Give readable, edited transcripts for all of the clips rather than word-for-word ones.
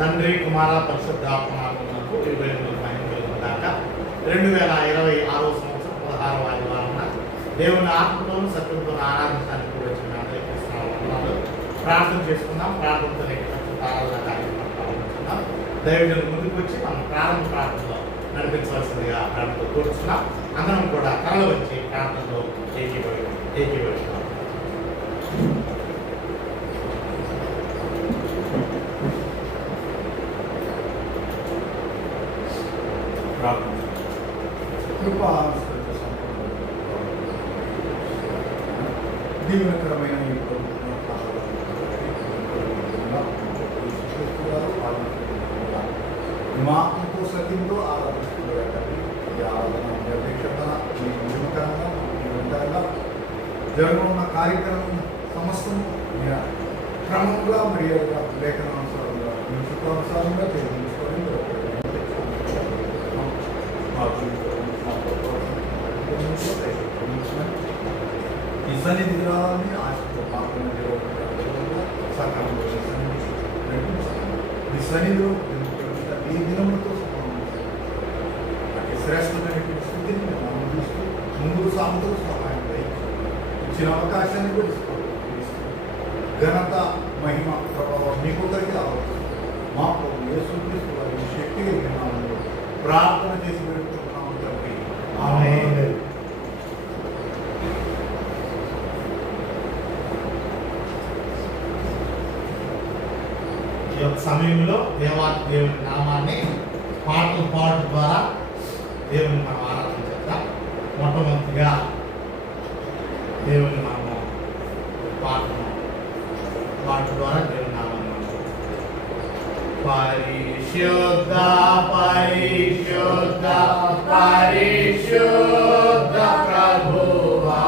తండ్రి కుమార పరిశుద్ధాత్మకు 2026 సంవత్సరం 16వ ఆదివారం దేవుని ఆత్మతోనూ సత్యంతో ఆరాధించడానికి వచ్చిన ప్రార్థన చేసుకుందాం. ప్రార్థనతో ఆరాధన కార్యక్రమం ప్రారంభించుకుందాం. దైవజనుల ముందుకు వచ్చి మనం ప్రార్థనలో నడిపించవలసిందిగా ప్రార్థనతో కూర్చున్నాం. అందరం కూడా తరలి వచ్చి ప్రార్థనలో ఏకీభవిస్తున్నాం. దీవెనకరమైన మా ఆత్మతో సత్యంలో ఆరాధిస్తున్నటువంటి ఈ ఆరాధన నిర్దేశంగా మీ నియమకరంగా నిరంతరంగా జరగనున్న కార్యక్రమం సమస్తము క్రమంగా మరియు లేఖనానుసారంగా మీ సుఖానుసారంగా తెలియజేసుకొని ఈ సన్నిధిని ఆశతో పాత్ర సకాలంలో ఈ సన్నిధిలో ఈ దినములతో శ్రేష్టమైనటువంటి స్థితిని మనం చూస్తూ ముందుకు సాగుతూ సహాయం ఇచ్చిన అవకాశాన్ని కూడా ఘనత మహిమ ప్రభావం మీకొకరికి రావచ్చు. మా ప్రభు యేసుక్రీస్తు వారి శక్తి కలిగిన నామములో ప్రార్థన చేసి పెడుతున్నాము తండ్రి. ఆమేన్. ఈ యొక్క సమయంలో దేవుని నామాన్ని పాటల పాటు ద్వారా దేవుని మనం ఆరాధన చేద్దాం. మొట్టమొదటిగా దేవుని నామం పాట ద్వారా దేవుని నామాన్ని పరిశుద్ధ పరిశుద్ధ పరిశుద్ధ ప్రభువా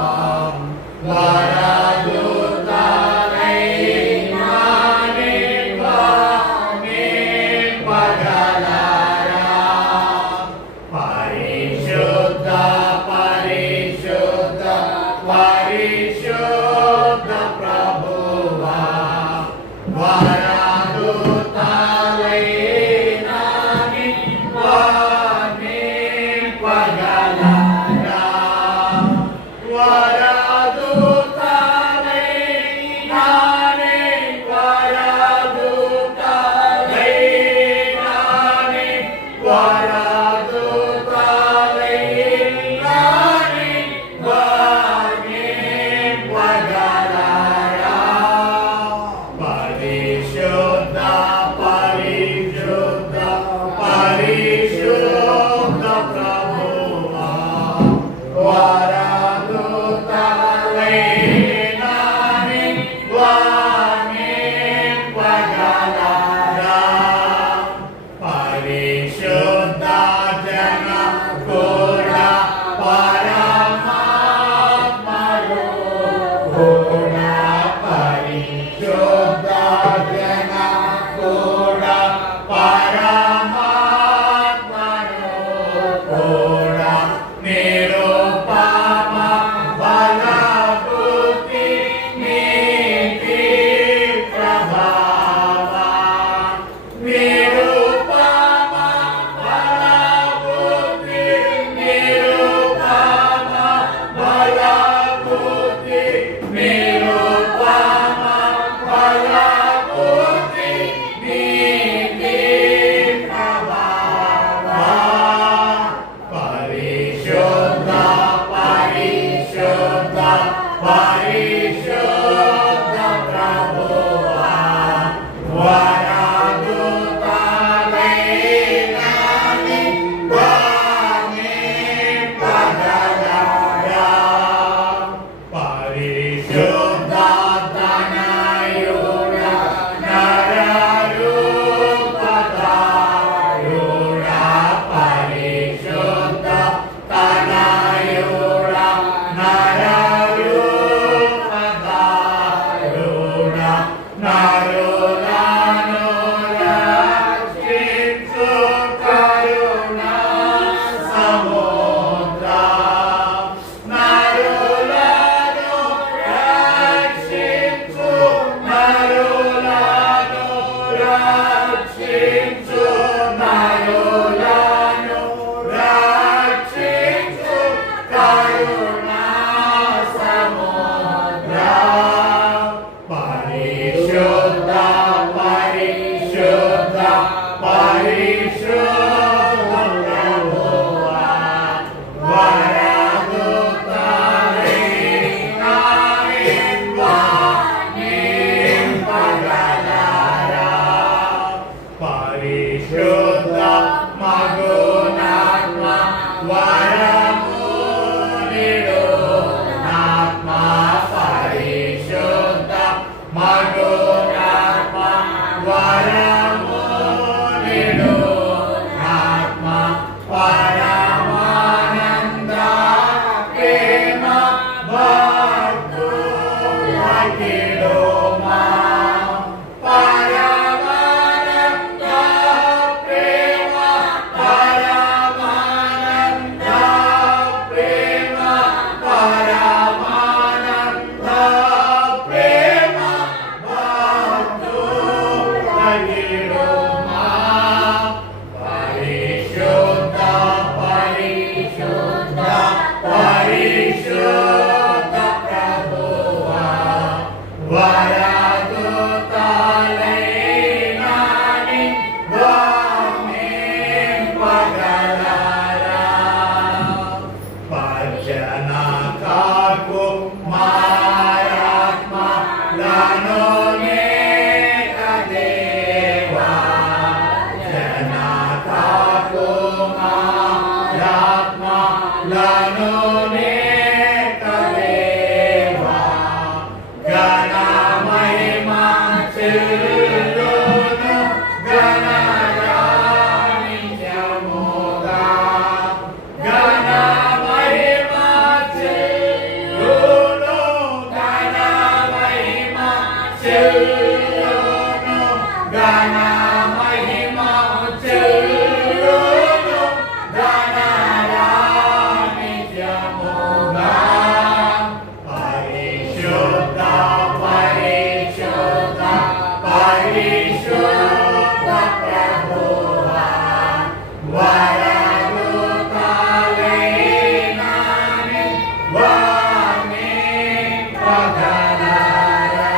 మధురాత్మ వరము నిడు ఆత్మ పరమానంద ప్రేమ భక్తులకిడు మా పరమానంద ప్రేమ పరమానంద ప్రేమ పరమానంద ప్రేమ భక్తులకిడు మా పరిశుద్ధ పరిశుద్ధ పరిశుద్ధ ప్రభువా వరదూతలైనాని వర్ణింపగలరా భజన కాకు మాయాత్మలను దేవా జన కాకు మాయాత్మలను దేవా గణ మహిమా చెల్లును గణరాణిత్యముగా గణ మహిమా చెల్లును గణ మహిమా చెల్లును గణ మహిమా చెల్లును గణరాణిత్యముగా పరిశుద్ధ పరిశుద్ధ పరిశుద్ధ ప్రభువా వరదూతలైనాని వర్ణింపగలరా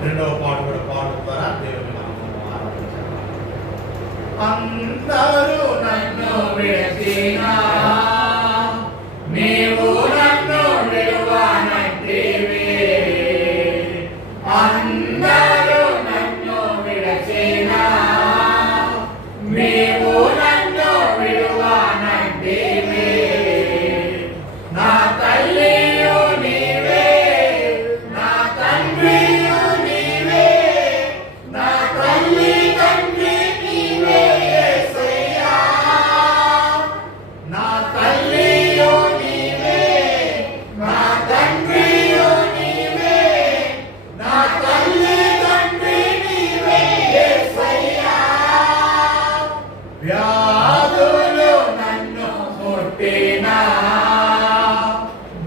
రెండవ పాట కూడా పాడు ద్వారా దేవుని నామమును ఆరాధించాలి. అందరూ నన్ను విడిచినా నీవు నన్ను విడువనంటివి అందరూ నన్ను విడిచినా నీవు నన్ను విడువనంటివి నా తల్లియు నీవే నా తండ్రియు నీవే నా తల్లి తండ్రి నీవే యేసయ్యా నా తల్లియు నీవే నా తండ్రియు నీవే నా తల్లి తండ్రి నీవే యేసయ్యా వ్యాధులు నన్ను ముట్టినా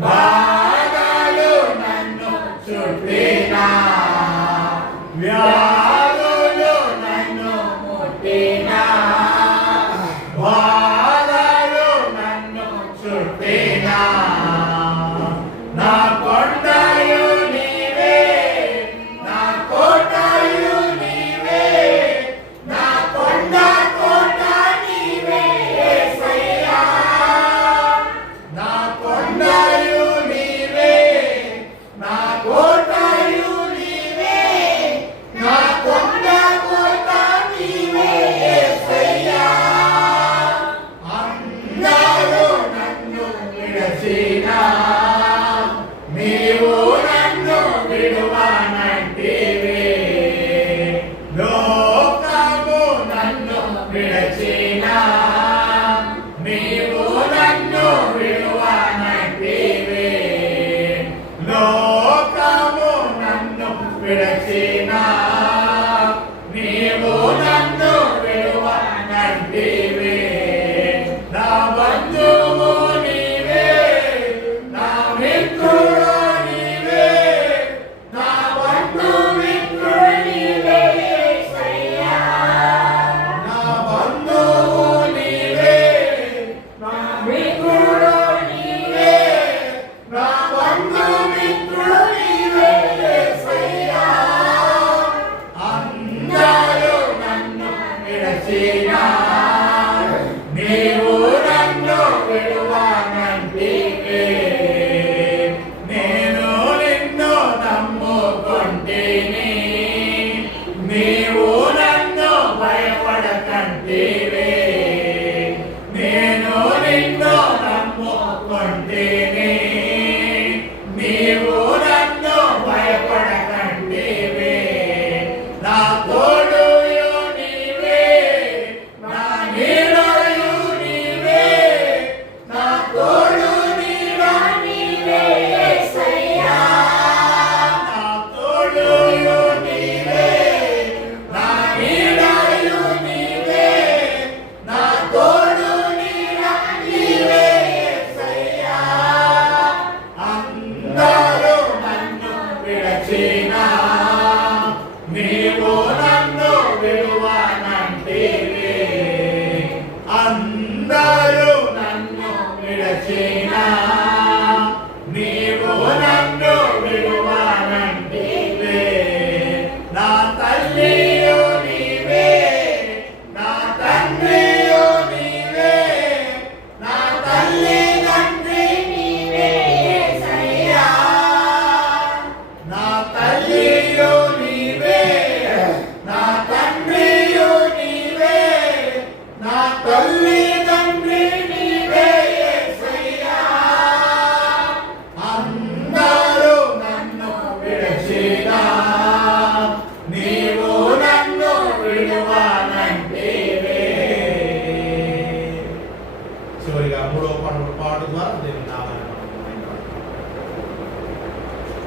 బాధలు నన్ను చుట్టినా వ్యాధులు నన్ను ముట్టినా బాధలు నన్ను చుట్టినా నా కొండయు నీవే నా కోటయు నీవే నా కొండ కోట నీవే యేసయ్యా నా కొండయు నీవే నా కోటయు నీవే నా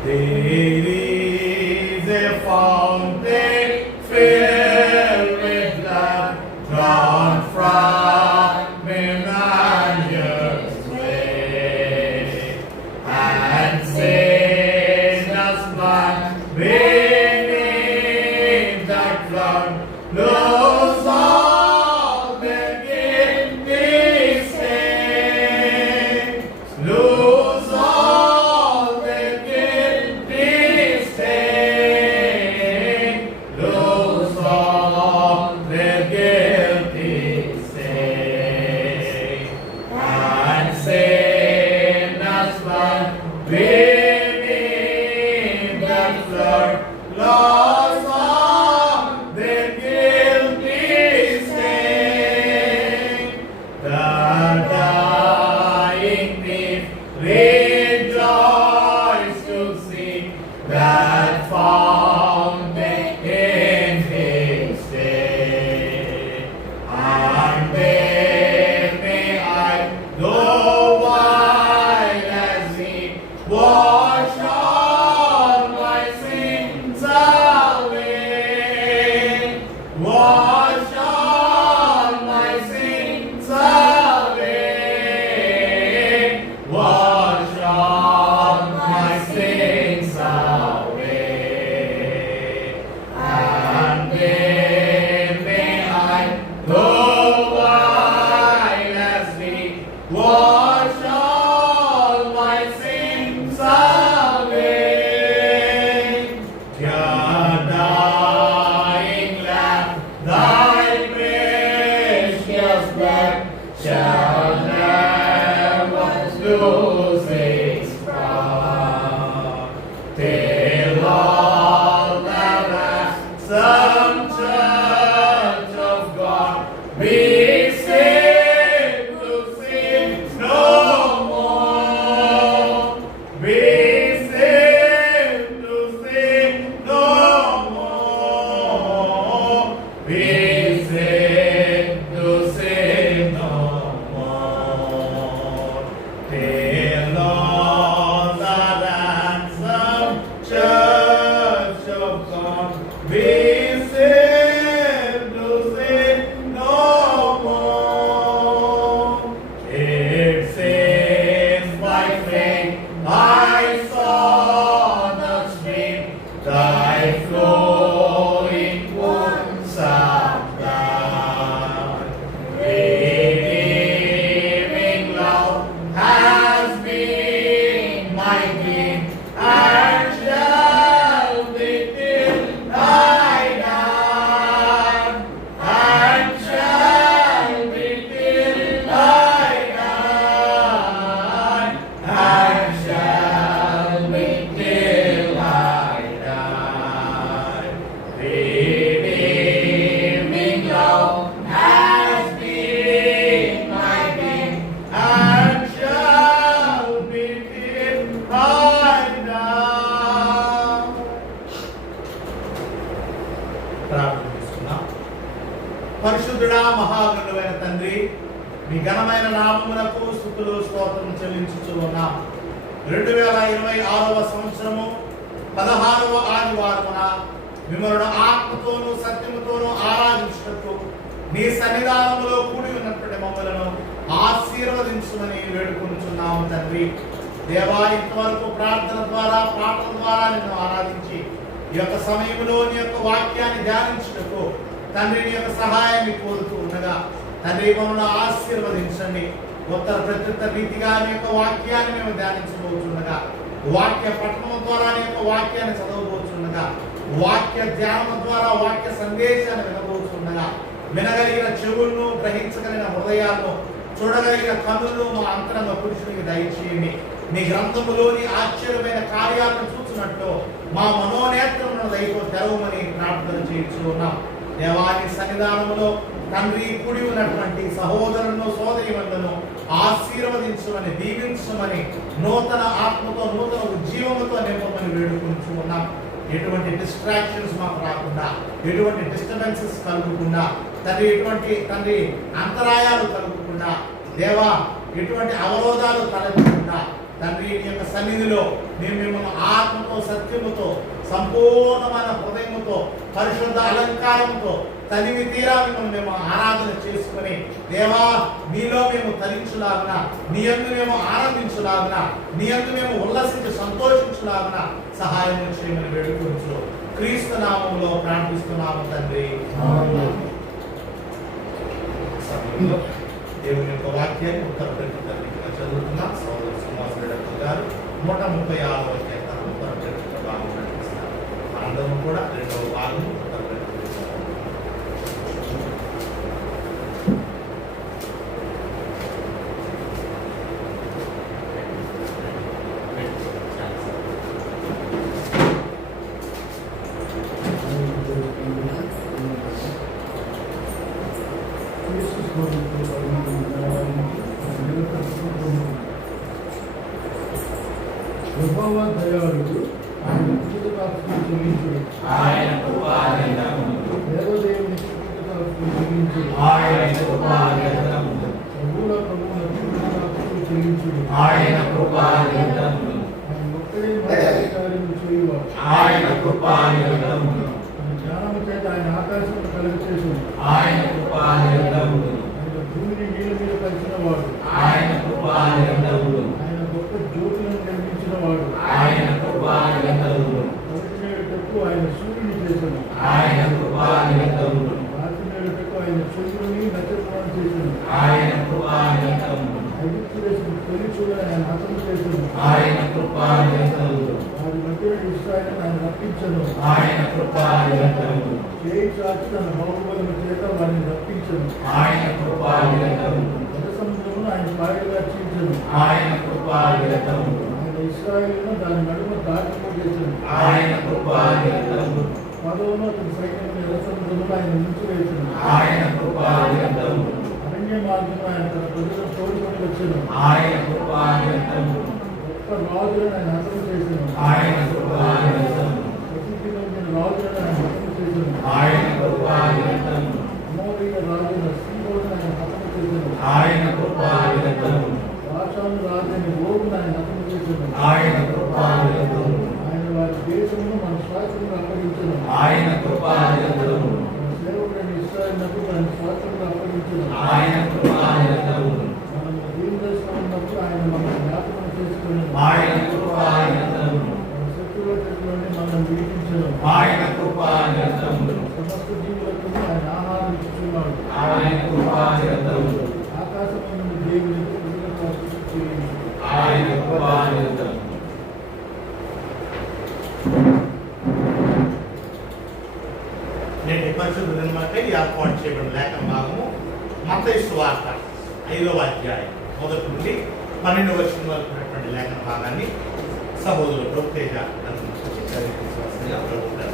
There is a fountain filled with blood drawn from Emmanuel's way, and sinners but beneath that flood lose all their guilty stain, lose all their guilty stain, lose all their guilty stain, and sinners but beneath that flood lost all their guilty stain. The dying thief rejoiced to see that fountain in his day. And there may I, though white as he, wash all my sins away, wash all my sins away, wash all my sins away. And then may I, though white as he, wash all my sins away. Dear dying Lamb, thy precious blood shall never lose its power, till all the ransomed church of God be saved to sin no more, be saved to sin no more, be saved to sin no more, till all the ransomed church of God be saved to sin no more. It says by faith I saw the stream, thy flowing wounds of blood. Redeeming love has been my gain, and shall be till I die, and shall be till I die, and shall be till I die. Redeeming love has been my gain, and shall be till I die. ప్రార్థన చేసుకుందాం. పరిశుద్ధుడా మహాగణుడైన తండ్రి, మీ ఘనమైన నామమునకు స్తుతులు స్తోత్రం చెల్లించుచు ఉన్నాం. 2026వ సంవత్సరము 16వ ఆదివారమున మిమ్మల్ని ఆత్మతోనూ సత్యముతోనూ ఆరాధించుటకు నీ సన్నిధానములో కూడి ఉన్నటువంటి మమ్మలను ఆశీర్వదించుమని వేడుకొనుచున్నాము తండ్రి. దేవా, ఇంతవరకు ప్రార్థన ద్వారా పాటల ద్వారా నిన్ను ఆరాధించి ఈ యొక్క సమయంలో నీ యొక్క వాక్యాన్ని ధ్యానించుటకు తండ్రి నీ యొక్క సహాయాన్ని కోరుతూ ఉండగా తండ్రి మమ్మల్ని ఆశీర్వదించండి. ఉత్తర ప్రత్యుత్తర రీతిగా నీ యొక్క వాక్యాన్ని మేము ధ్యానించబోతుండగా, వాక్య పఠనం ద్వారా నీ యొక్క వాక్యాన్ని చదవబోతుండగా, వాక్య ధ్యానం ద్వారా వాక్య సందేశాన్ని వినబోతుండగా, వినగలిగిన చెవులను, గ్రహించగలిగిన హృదయాలను, చూడగలిగిన కన్నులను మా అంతరంగ పురుషునికి దయచేయండి. నీ గ్రంథములోని ఆశ్చర్యమైన కార్యాలను చూసినట్లు మా మనోనేత్రములను దయతో తెరవమని ప్రార్థన చేయించు ఉన్నాం. దేవాని సన్నిధానములో తండ్రి కూడి ఉన్నటువంటి సహోదరులను సోదరీమణులను ఆశీర్వదించమని, దీవించమని, నూతన ఆత్మతో నూతన ఉజ్జీవముతో నింపమని వేడుకుంటూ ఉన్నాం. ఎటువంటి డిస్ట్రాక్షన్స్ మాకు రాకుండా, ఎటువంటి డిస్టర్బెన్సెస్ కలుగకుండా తండ్రి అంతరాయాలు కలుగకుండా, దేవా ఎటువంటి అవరోధాలు కలగకుండా తండ్రి నీ యొక్క సన్నిధిలో మేము మిమ్మల్ని ఆత్మతో సత్యముతో సంపూర్ణమైన హృదయముతో పరిశుద్ధ అలంకారంతో తనివి తీరా మిమ్మల్ని మేము ఆరాధన చేసుకుని దేవా నీలో మేము తరించులాగున నీ యందు మేము ఆనందించులాగున నీ యందు మేము ఉల్లసించి సంతోషించులాగున సహాయం చేయమని వేడుకొంచు క్రీస్తు నామములో ప్రార్థిస్తున్నాము తండ్రి. సమయంలో దేవుని యొక్క వాక్యాన్ని ఉత్తరప్రదేశ్ చదువుతున్నా సోదరు శ్రీనివాసరెడ్డి గారు 136వ కీర్తన ఉత్తరప్రదేశ్ భాగం నడిపిస్తారు. అందరం కూడా రెండవ భాగం ఉత్తరప్రదేశ్. యెహోవా దయాళుడు, ఆయన కృతజ్ఞతాస్తుతులు చెల్లించుడు. ఆయన కృపానిధనములు దేవదేవుని కృతజ్ఞతాస్తుతులు చెల్లించుడు. ఆయన కృపానిధనములు ప్రభువుల ప్రభువులకు కృతజ్ఞతాస్తుతులు చెల్లించుడు. ఆయన కృపానిధనములు ఆయన ఒక్కడే మహత్కార్యము చేయువాడు. ఆయన కృపానిధనములు ఆయన జ్ఞానము చేత ఆయన ఆకాశమును కలుగచేయును. ఆయన కృపానిధనములు ఆయన భూమిని నీళ్ళ మీద పరిచినవాడు. ఆయన కృపానిధనములు ఆయన గొప్ప జ్యోతులను నిర్మించినవాడు. ఆయన కృపానిధనములు పగటి నేడుటకు ఆయన సూర్యుని చేసెను. ఆయన కృపానిధనములు రాత్రి నేడుటకు ఆయన చంద్రుని నక్షత్రాన్ని చేసెను. ఆయన కృపానిధనములు ఐగుప్తు దేశం తొలి చూడని ఆయన హతము చేసెను. ఆయన కృపానిధనములు వారి మధ్య ఇశ్రాయేలును ఆయన రప్పించెను. ఆయన కృపానిధనములు చేయి చాచి తన బాహుబలము చేత వారిని రప్పించెను. ఆయన కృపానిధనములు పెద్ద సముద్రమును ఆయన పాయలుగా చీల్చెను. ఆయన కృపానిధనములు ఆయన ఇశ్రాయేలును దాని నడుమ దాటిపోజేసెను. ఆయన కృపానిధనములు పదవును అతని సైన్యమును ఎర్ర సముద్రములో ఆయన ముంచివేసెను. ఆయన కృపానిధనములు అరణ్య మార్గమును ఆయన తన ప్రజలను తోడుకొని వచ్చెను. ఆయన కృపానిధనములు గొప్ప రాజులను ఆయన హతము చేసెను. ఆయన కృపానిధనములు ప్రసిద్ధి నొందిన రాజులను ఆయన హతము చేసెను. ఆయన కృపానిధనములు అమోరీయ రాజైన సీహోనును ఆయన హతము చేసెను. ఆయన కృపానిధనములు బాషాను రాజైన ఓగును ఆయన హతము చేసెను. ఆయన కృపానిధనములు ఆయన వారి దేశమును మన స్వాస్థ్యమును అప్పగించెను. ఆయన కృపానిధనములు మన సేవకుడైన ఇశ్రాయేలునకు దాని స్వాస్థ్యమును అప్పగించెను. ఆయన కృపానిధనములు మనము దీనదశలో ఉన్నప్పుడు ఆయన మనల్ని జ్ఞాపకం చేసుకొనెను. ఆయన కృపానిధనములు మన శత్రువుల చేతిలో నుండి మనల్ని విడిపించెను. ఆయన కృపానిధనములు సమస్త జీవులకు ఆయన ఆహారం ఇచ్చుచున్నాడు. ఆయన కృపానిధనములు ఆకాశము నుండి దేవునికి కృతజ్ఞతాస్తుతులు చెల్లించుడు. ఆయన కృపానిధనములు నేటి పరిశుద్ధ దినమంటే ఏర్పాటు చేయబడిన లేఖన భాగము మత్తయి సువార్త 5వ అధ్యాయం 1 నుండి 12వ వచనం వరకు ఉన్నటువంటి లేఖన భాగాన్ని సహోదరులు ప్రొక్తేజ చదివించవలసిందిగా ప్రభుత్వం.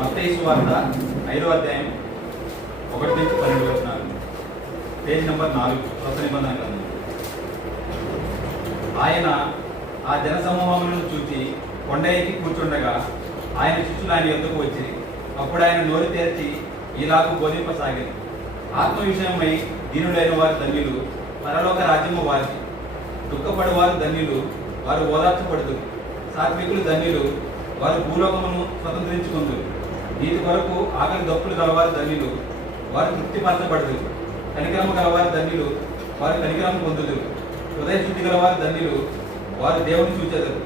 మత్తయి సువార్త 5వ అధ్యాయం 1 నుంచి 12 వచనాలు. పేజ్ నెంబర్ 4 కొత్త నిబంధన గ్రంథం. ఆయన ఆ జన సమూహములను చూచి కొండ ఎక్కి కూర్చుండగా ఆయన శిష్యులు ఆయన యొద్దకు వచ్చిరి. అప్పుడు ఆయన నోరు తెరిచి ఇలాగు బోధింపసాగిరి. ఆత్మ విషయమై దీనులైన వారు ధన్యులు, పరలోక రాజ్యము వారిది. దుఃఖపడు వారు ధన్యులు, వారు ఓదార్చబడుదురు. సాత్వికులు ధన్యులు, వారు భూలోకమును స్వతంత్రించుకుందురు. నీతి కొరకు ఆకలి దప్పులు గలవారు ధన్యులు, వారు తృప్తిపరచబడుదురు. కనికరము గలవారు ధన్యులు, వారు కనికరము పొందుదురు. హృదయ శుద్ధి గలవారు ధన్యులు, వారు దేవుని చూచెదరు.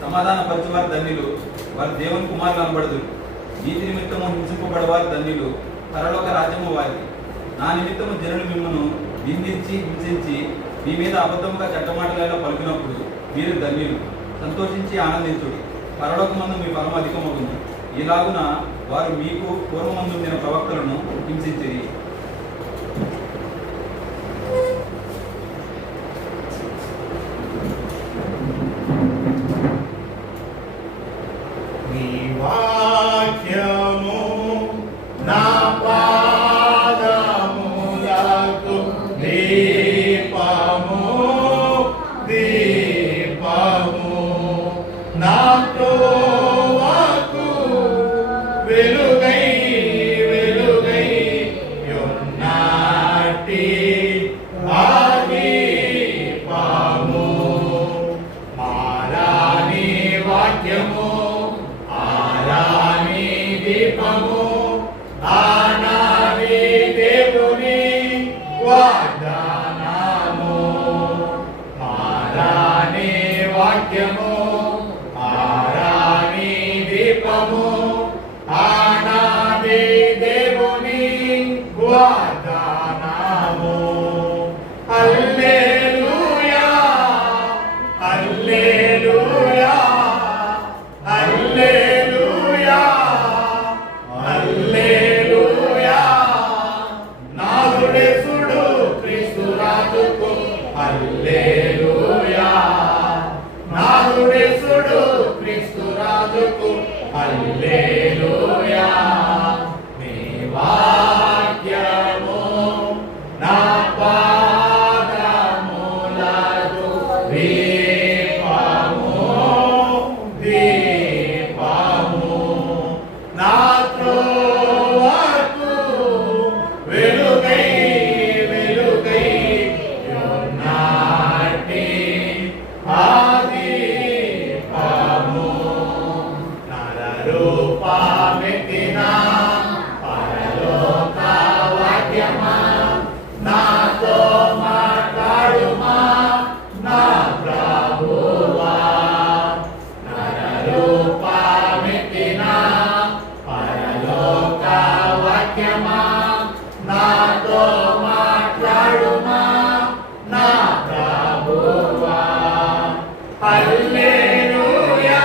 సమాధాన పరచువారు ధన్యులు, వారు దేవుని కుమారులు అనబడుదురు. నీతి నిమిత్తము హింసింపబడవారు ధన్యులు, పరలోక రాజ్యము వారిది. నా నిమిత్తము జనులు మిమ్మను నిందించి హింసించి మీ మీద అబద్ధముగా చెడ్డమాటలలో పలికినప్పుడు మీరు ధన్యులు. సంతోషించి ఆనందించుడి, పరలోకమందు మీ ఫలం అధికమగును. ఇలాగున వారు మీకు పూర్వమందుండిన ప్రవక్తలను హింసించిరి. నీ వాక్యము నా పాదములకు దీపము దీపము నా త్రోవకు వెలుగై వెలుగై హల్లెలూయా నాదుడేసుడు క్రీస్తు రాజుకు హల్లెలూయా నీ వాక్యము నా పాదములకు దీపము దీపము నా త్రోవకు వెలుగై వెలుగై యున్నాటి ఆ దీపము నరరూపమెత్తిన పరలోక వాక్యమా నాతో మాట్లాడుమా నా ప్రభువా నరరూపమెత్తిన పరలోక వాక్యమా నాతో మాట్లాడుమా నా ప్రభువా హల్లెలూయా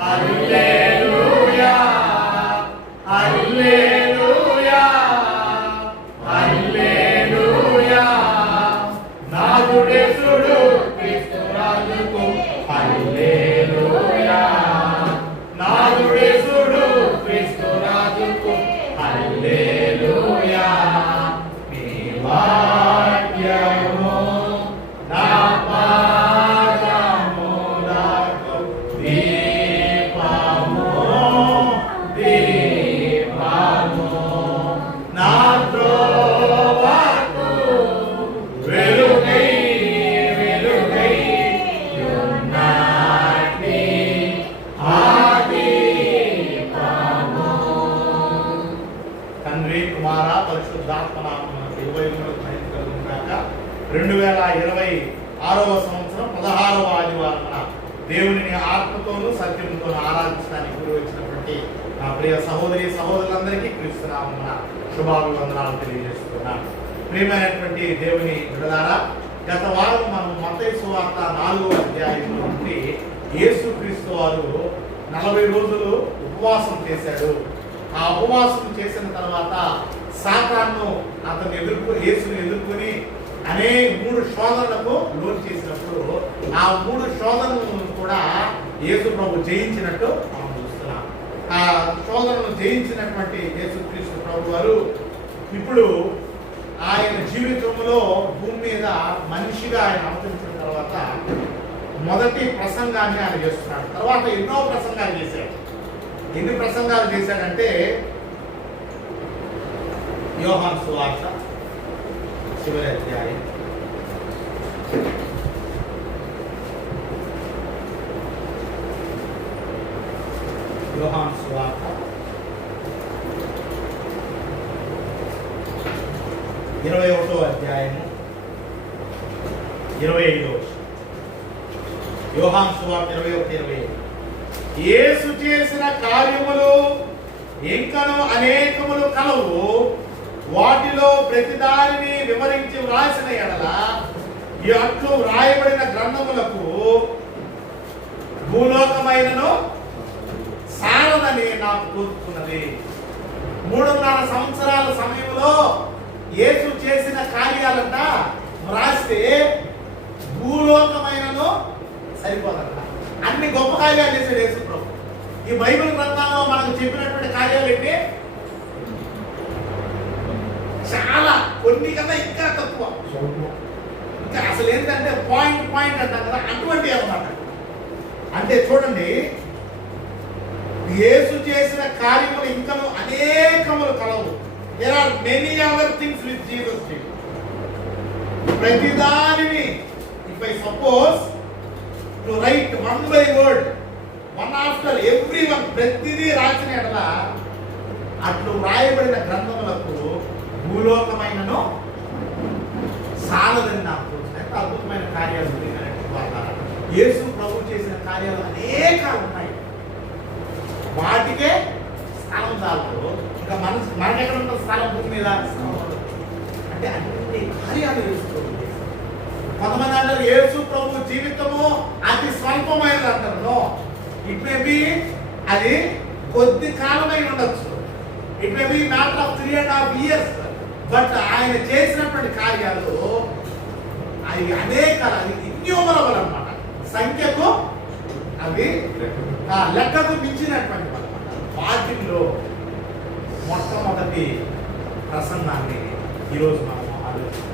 హల్లెలూయా హల్లెలూయా హల్లెలూయా నాదుడేసుడు క్రీస్తు రాజుకు హల్లెలూయా నాదుడేసుడు క్రీస్తు రాజుకు హల్లెలూయా నీ వాక్యము నా పాదములకు దీపము దీపము నా త్రోవకు వెలుగై వెలుగై యున్నాటి ఆ దీపము. తండ్రి కుమార పరిశుద్ధాత్మ నామమున ఇరువైపులకు మహిమ కలుగును గాక. 2026వ సంవత్సరం 16వ ఆదివారమున దేవునిని ఆత్మతోనూ సత్యంతోనూ ఆరాధించడానికి గురి వచ్చినటువంటి నా ప్రియ సహోదరి సహోదరులందరికీ క్రీస్తు నామమున శుభాభివందనాలు తెలియజేస్తున్నాను. ప్రియమైనటువంటి దేవుని బిడ్డలారా, గత వారం మనం మత్తయి సువార్త 4వ అధ్యాయంలో నుండి యేసుక్రీస్తు వారు 40 రోజులు ఉపవాసం చేశాడు. ఆ ఉపవాసం చేసిన తర్వాత సాతాను అతను యేసుని ఎదుర్కొని 3 శోధనలకు లోను చేసినప్పుడు ఆ 3 శోధనలను కూడా యేసు ప్రభు జయించినట్టు మనం చూస్తున్నాం. ఆ శోధనను జయించినటువంటి యేసుక్రీస్తు ప్రభు వారు ఇప్పుడు ఆయన జీవితంలో భూమి మీద మనిషిగా ఆయన అవతరించిన తర్వాత మొదటి ప్రసంగాన్ని ఆయన చేస్తున్నాడు. తర్వాత ఎన్నో ప్రసంగాలు చేశాడు. ఎన్ని ప్రసంగాలు చేశాడంటే యోహాను సువార్త చివరి అధ్యాయం యోహాను సువార్త 21వ అధ్యాయము 25వ యోహాను సువార్త 21:25 యేసు చేసిన కార్యములు ఇంకను అనేకములు కలవు, వాటిలో ప్రతిదానిని వివరించి వ్రాసిన ఎడల ఈ అట్లు వ్రాయబడిన గ్రంథములకు భూలోకమైనను సారదని నాకు తోచుతున్నది. 3.5 సంవత్సరాల సమయంలో యేసు చేసిన కార్యాలంట వ్రాస్తే భూలోకమైనను సరిపోదంట. అన్ని గొప్ప కార్యాలు చేశాడు యేసు ప్రభు. ఈ బైబిల్ గ్రంథంలో మనకు చెప్పినటువంటి కార్యాలు ఏంటి? చాలా, కొన్ని కన్నా ఇంకా తక్కువ. ఇంకా అసలు ఏంటంటే పాయింట్ అంటాం కదా, అటువంటి అన్నమాట. అంటే చూడండి, యేసు చేసిన కార్యములు ఇంకను అనేకములు కలవు. There are many other things with Jesus did. ప్రతిదానిని if I suppose to write one by word, one after every one, ప్రతిదీ రాసిన ఎడల అట్లు వ్రాయబడిన గ్రంథములకు భూలోకమైనను సాలదని నాకు తెలుసు. ఎంత అద్భుతమైన కార్యాలు యేసు ప్రభు చేసిన కార్యాలు అనేకాలు ఉన్నాయి. వాటికే స్థలం చాలు. ఇంకా మనకెక్కడ ఉంటుంది స్థలం భూమి మీద? అంటే అన్ని కార్యాలు చేసుకోవాలి. కొంతమంది అంటారు యేసు ప్రభు జీవితము అతి స్వల్పమైనది అంటారు. ఇట్ మే బి అది కొద్ది కాలమై ఉండొచ్చు. It may be matter of 3.5 years. But ఆయన చేసినటువంటి కార్యాలు అవి అది ఇన్యూమరబుల్ అన్నమాట. సంఖ్యకు అవి లెక్కకు మించినటువంటి అన్నమాట. వాటిల్లో మొట్టమొదటి ప్రసంగాన్ని ఈరోజు మనం ఆలోచిస్తాం.